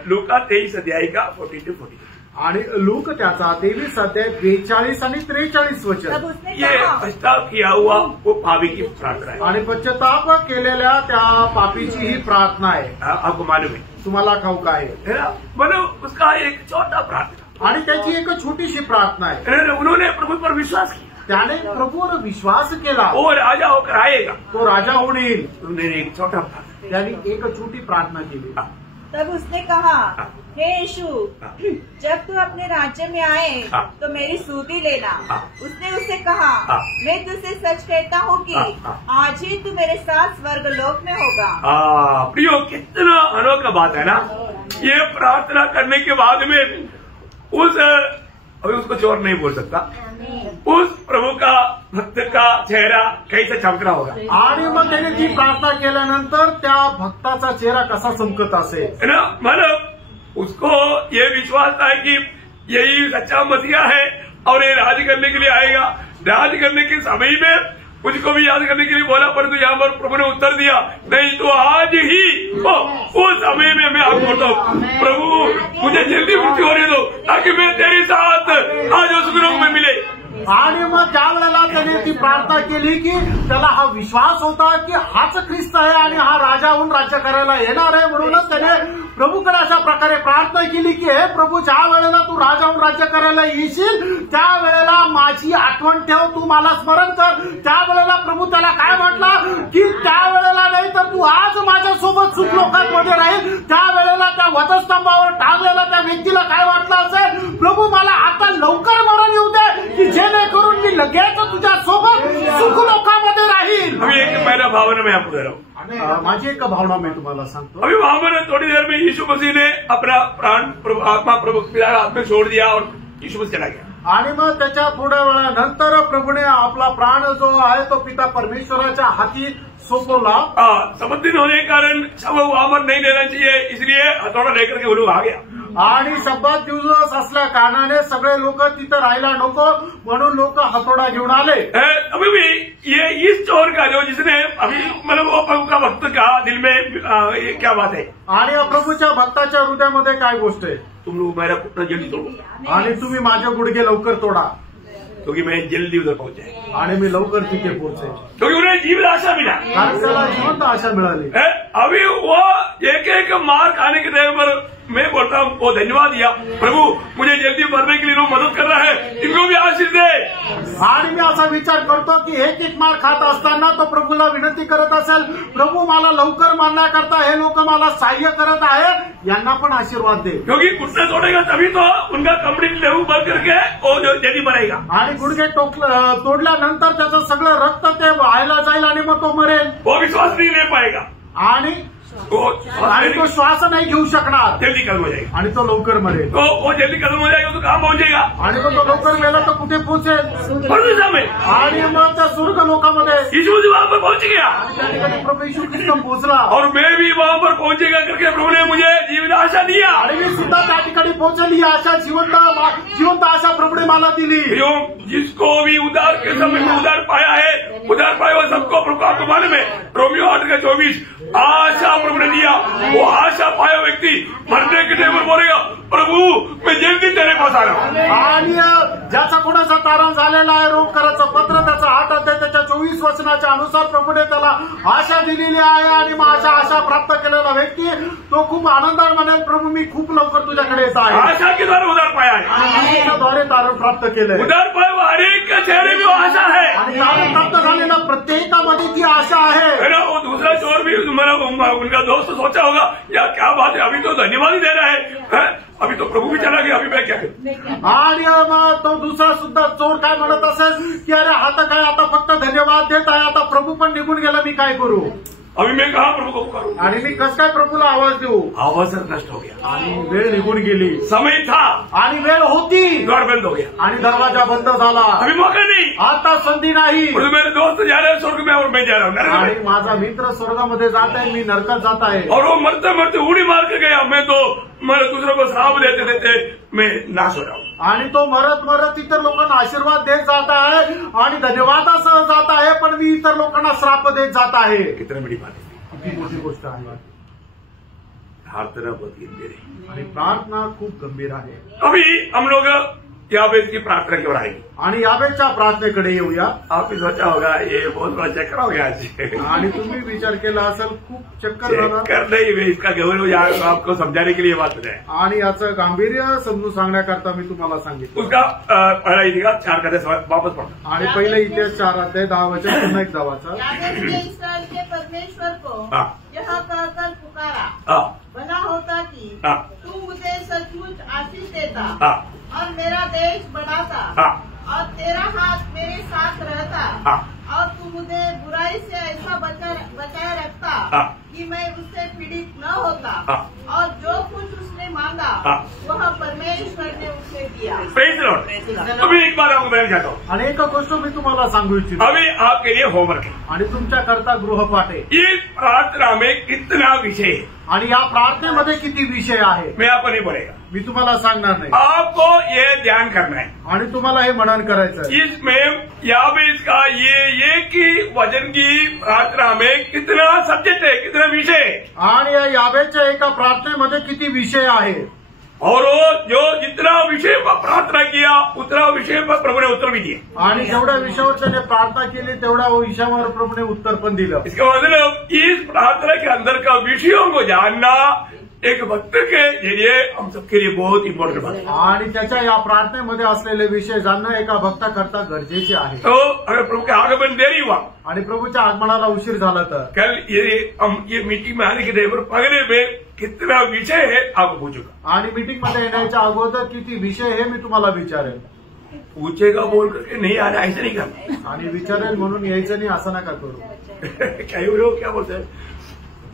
लूका 23 अध्याय का 42-43 आणि लूक त्याचा 23 अध्याय 42 आणि 43 तब वचन. उसने ये कहा पछताव किया हुआ वो पापी की प्रार्थना है. आणि पश्चाताप केलेल्या त्या पापीची ही प्रार्थना आहे. आपको मालूम है तुम्हाला ठाऊक आहे. है ना. मतलब उसका एक छोटा प्रार्थना आणि त्याची एक छोटीशी प्रार्थना आहे. है ना. उन्होंने प्रभु पर विश्वास किया. त्याने प्रभूवर विश्वास केला. वो राजा होकर आएगा. तो राजा होऊन येईल. उन्होंने एक छोटा प्रार्थना. त्याने एक छोटी प्रार्थना केली. तब उसने कहा हे यीशु जब तू अपने राज्य में आए तो मेरी सूदी लेना. उसने उससे कहा मैं तुझसे सच कहता हूँ कि आज ही तू मेरे साथ स्वर्गलोक में होगा. प्रियो कितना अनोखा बात है ना. ये प्रार्थना करने के बाद में अभी उसको चोर नहीं बोल सकता. उस प्रभु का भक्त का चेहरा कैसा चमकना होगा. आणि मग त्याने ती प्रार्थना केल्यानंतर त्या भक्ताचा चेहरा कसा चमकत असेल. है ना. मतलब उसको ये विश्वास था कि यही सच्चा मसीहा है और ये राज करने के लिए आएगा. राज करने के समय में मुझको भी याद करने के लिए बोला, परंतु यहाँ पर प्रभु ने उत्तर दिया नहीं तो आज ही उस समय में मैं आपको बोलता हूँ प्रभु मुझे जल्दी मृत्यु होने दो ताकि मैं तेरे साथ आज उस लोक में मिले. आणि मग त्या वेळेला त्याने ती प्रार्थना केली की त्याला हा विश्वास होता की हाच ख्रिस्त आहे आणि हा राजा होऊन राज्य करायला येणार आहे. म्हणूनच त्याने प्रभूकडे अशा प्रकारे प्रार्थना केली की हे प्रभू, ज्या वेळेला तू राजा होऊन राज्य करायला येशील त्या वेळेला माझी आठवण ठेव, तू मला स्मरण कर. त्यावेळेला प्रभू त्याला काय म्हटला की त्यावेळेला नाही तर तू आज माझ्यासोबत सुख लोकांमध्ये राहील. त्यावेळेला त्या वधस्तंभावर टांगलेल्या त्या व्यक्तीला काय वाटलं असेल, प्रभू मला आता लवकर मरण येऊ दे की जेणेकरून मी लगेच तुझ्यासोबत सुख लोकांमध्ये राहील. अभी एक पहला भावना मैं आपको दे रहा हूँ. माझी एक भावना मैं तुम्हाला सांगतो. अभी भावना थोड़ी देर में यीशु मसीह ने अपना प्राण आत्मा प्रभु पिता के हाथ में छोड़ दिया और यीशु मसीह चला गया. आणि मग त्याच्या थोड्या वेळानंतर प्रभूने आपला प्राण जो आहे तो पिता परमेश्वराच्या हाती सोपवला. समुद्री होने के कारण सब वहां पर नहीं लेना चाहिए, इसलिए हथौड़ा लेकर के वो लोग आ गया. आणि सब्बात दिवस असल्या कारणाने सगळे लोक तिथं राहायला नको म्हणून लोक हथौडा घेऊन आले. अभी भी ये इस चोर का जो जिसने अभी मतलब वो प्रभु का भक्त का दिल में ये क्या बात है. आणि प्रभूच्या भक्ताच्या हृदयामध्ये काय गोष्ट आहे, तुम लोग मेरा घुटना जल्दी तोड़ो आणि तुम्ही माझे गुडघे लवकर तोडा क्योंकि मैं जल्दी उधर पहुंचे आणि मी लवकर तिथे पोहोचे. क्योंकि उन्हें जीवन आशा मिला. कारण त्याला जिवंत आशा मिळाली. अभी वो एक एक मार खाने के टाइम पर मैं बोलता हूँ वो धन्यवाद दिया, प्रभु मुझे जल्दी मरने के लिए लोग मदद कर रहा है, इनको भी आशीष दे. आणि मी असा विचार करतो की एक एक मार खात असताना तो प्रभूला विनंती करत असेल, प्रभू मला लवकर मारण्याकरता हे लोक मला सहाय्य करत आहेत, यांना पण आशीर्वाद दे. क्योंकि घुटना तोड़ेगा तभी तो उनका कंप्लीट लहू बंद करके वो जल्दी मरेगा. आणि गुडघे तोडल्यानंतर त्याचं सगळं रक्त ते व्हायला जाईल आणि मग तो मरेल. वो विश्वास नहीं ले पाएगा आणि तो श्वास नाही घेऊ शकणार, जल्दी खत्म हो जाएगा आणि तो लवकर मरेल. तो वो जल्दी खत्म हो जाएगा तो कहाँ पहुंचेगा. आणि मग तो लवकर गेला तर कुठे पोहोचेल. परदेशा में. आणि मग त्या स्वर्ग लोकांमध्ये यीशु मसीह वहां पर पहुंच गया त्या ठिकाणी प्रभू येशू ख्रिस्त पोहोचला. और मैं भी वहां पर पहुंचेगा करके प्रभु ने मुझे जीवन आशा दिया. आणि मी सुद्धा त्या ठिकाणी पोहोचली ही आशा जिवंत आशा प्रभूने मला दिली. जिसको भी उधार के समय में उधार पाया है, उधार पाया हुआ सबको प्रभु आपको मालूम है. रोमियो 8:24 आशा प्रभु ने दिया. वो आशा पाया व्यक्ति मरने के टाइम पर बोलेगा, प्रभु मैं जल्दी तेरे पास आ रहा हूँ. आणि ज्याचा कोणाचा तारण झालेला आहे, रोग करायचं पत्र त्याचा 8 अध्याय त्याच्या 24 वचनाच्या अनुसार प्रभूने त्याला आशा दिलेली आहे. आणि मग अशा आशा प्राप्त केलेला व्यक्ती तो खूप आनंदाने म्हणेल, प्रभू मी खूप लवकर तुझ्याकडे येत आहे. आशा के द्वारा उधार पाया है. आणि आशेच्याद्वारे तारण प्राप्त केलंय. उधार पाया हुआ हर एक के चेहरे में वो आशा है. आणि तारण प्राप्त झालेला प्रत्येकामध्ये ती आशा आहे. ना वो दूसरा चोर भी उनका दोस्त सोचा होगा या क्या बात है, अभी तो धन्यवाद ही दे रहा है, अभी तो प्रभु भी चला गया, अभी मैं क्या करूं. आणि मग तो दुसरा सुद्धा चोर काय म्हणत असेल की अरे आता काय, आता फक्त धन्यवाद देत आहे, आता प्रभू पण निघून गेला, मी काय करू. अभी मैं कहा प्रभु को पुकारूं. आणि मी कसं काय प्रभूला आवाज देऊ. अवसर नष्ट हो गया. आणि वेळ निघून गेली. समय था आणि वेळ होती. द्वार बंद हो गया. आणि दरवाजा बंद झाला. अभी मौका नहीं. आता संधी नाही. मेरे दोस्त जा रहे हैं स्वर्ग में और मैं जा रहा हूँ. आणि माझा मित्र स्वर्गामध्ये जात आहे, मी नरकात जात आहे. और वो मरते मरते उड़ी मार के गया. मैं तो दूसरों को श्राप देते देते मैं नाश हो रहा हूँ. आणि तो मरत मरत इतर लोकांना आशीर्वाद देत जात आहे आणि धन्यवादासह जात आहे, पण मी इतर लोकांना श्राप देत जात आहे. कितनी बड़ी बात है. किती मोठी गोष्ट आहे. प्रार्थना बहुत गंभीर है आणि प्रार्थना खूप गंभीर आहे. अभी हम लोग याबेस की प्रार्थना की ओर आएंगे. आणि याबेसच्या प्रार्थनेकडे येऊया. आपने सोचा होगा ये बहुत बड़ा चक्कर हो गया आज. आणि तुम्ही विचार केला असेल खूप चक्कर झाला. चक्कर नहीं, मैं इसका गौरव आपको समझाने के लिए बात बताया. आणि याचं गांभीर्य समजून सांगण्याकरता मी तुम्हाला सांगितलं. उसका पहला इतिहास 4 का वापस पढ़ो. आणि पहिले इतिहास 4 अध्याय 10 वचन पुन्हा एकदा वाचा. इस्राएल के परमेश्वर को यह कहकर पुकारा, भला होता कि तू मुझे सचमुच आशीष देता और मेरा देश बढ़ाता और तेरा हाथ मेरे साथ रहता और तू मुझे बुराई से ऐसा बचाए रखता कि मैं उससे पीड़ित न होता और जो कुछ उसने मांगा वह परमेश्वर ने उसे दिया. अभी एक बार आपको मैं चाहता हूँ. आणि एक गोष्ट मी तुम्हाला सांगू इच्छितो. अभी आपके लिए होमवर्क है. आणि तुमच्याकरता गृहपाठ आहे. इस प्रार्थना में कितना विषय है. आणि या प्रार्थनेमध्ये किती विषय आहे मैं आपको नहीं बोलेगा. मी तुम्हाला सांगणार नाही. आपको ये ध्यान करना है. आणि तुम्हाला हे मनन करायचं आहे. इसमें याबेस का ये एक ही वचन की प्रार्थना में कितना सब्जेक्ट है, कितना विषय है. आणि या याबेसच्या एका प्रार्थनेमध्ये किती विषय आहे. और वो जो जितना विषय पर प्रार्थना किया उतना विषय पर प्रभु ने उत्तर भी दिया। आणि जेवढ्या विषयावर त्याने प्रार्थना केली तेवढ्या विषयावर प्रभूने उत्तर पण दिलं। इसका मतलब इस प्रार्थना के अंदर का विषयों को जानना एक भक्त के जरिए हम सबके लिए बहुत इम्पोर्टेंट बात है। आणि त्याच्या या प्रार्थनेमध्ये असलेले विषय जाणणं एका भक्ताकरता गरजेचे आहे। तो अगर प्रभु के आगमन देरी हुआ आणि प्रभूच्या आगमनाला उशीर झाला तर कल ये मीटिंग में आने के ड्राइवर पगले में कितना विषय है आपको पूछूंगा। आणि मीटिंग मध्ये येण्याच्या अगोदर किती विषय हे मी तुम्हाला विचारेल। पूछेगा बोल करके नहीं आना ऐसा नहीं करना। आणि विचारेल म्हणून यायचं नाही असं नका करू। कई लोग क्या बोलते हैं,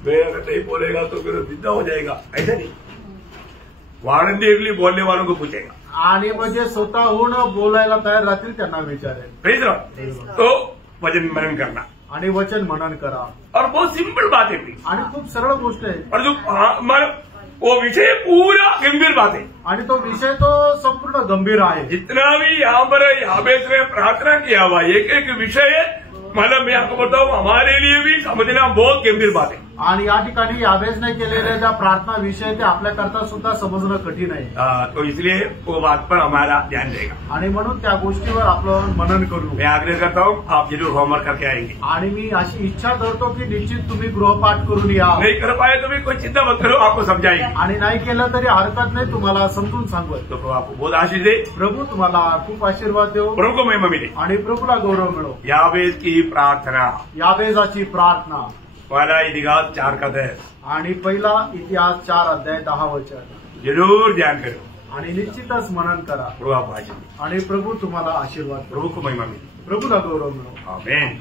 मैं अगर नहीं बोलेगा तो फिर जिंदा हो जाएगा, ऐसा नहीं। वारंटी बोलने वालों को पूछेगा आणि म्हणजे स्वतःहून बोलायला तयार राहतील त्यांना विचारेल। Praise Lord. तो वचन मनन करना आणि वचन मनन करा। और बहुत सिंपल बात है प्लीज, आणि खूप सरळ गोष्ट आहे। और जो वो विषय पूरा गंभीर बात है आणि तो विषय तो संपूर्ण गंभीर आहे। जितना भी यहाँ पर याबेस ने प्रार्थना किया हुआ एक एक विषय मतलब मैं आपको बताऊं हमारे लिए भी समझना बहुत गंभीर बात है। आणि या ठिकाणी याबेसने केलेल्या ज्या प्रार्थना विषय ते आपल्याकरता सुद्धा समजणं कठीण आहे। तो इसलिए वो बात पर हमारा ध्यान देगा आणि म्हणून त्या गोष्टीवर आपलं मनन करू। मैं आग्रह करता हूँ आप जरूर होमवर्क करके आएंगे। आणि मी अशी इच्छा करतो की निश्चित तुम्ही गृहपाठ करून या। नहीं कर पाए तो भी कोई चिंता मत करो, आपको समझाएंगे। आणि नाही केलं तरी हरकत नाही, तुम्हाला समजून सांगत। तो प्रभु आपको बहुत आशीष दे, प्रभू तुम्हाला खूप आशीर्वाद देव प्रभु को महिमा मिले आणि प्रभूला गौरव मिळो। याबेस की प्रार्थना याबेसाची प्रार्थना पहला इतिहास 4:10 आणि पहिला इतिहास 4:10 जरूर ध्यान करो आणि निश्चितच मनन करा। प्रभु आपको आशीष दे, आणि प्रभू तुम्हाला आशीर्वाद प्रभु को महिमा मिले, प्रभूला गौरव मिळो। आमेन।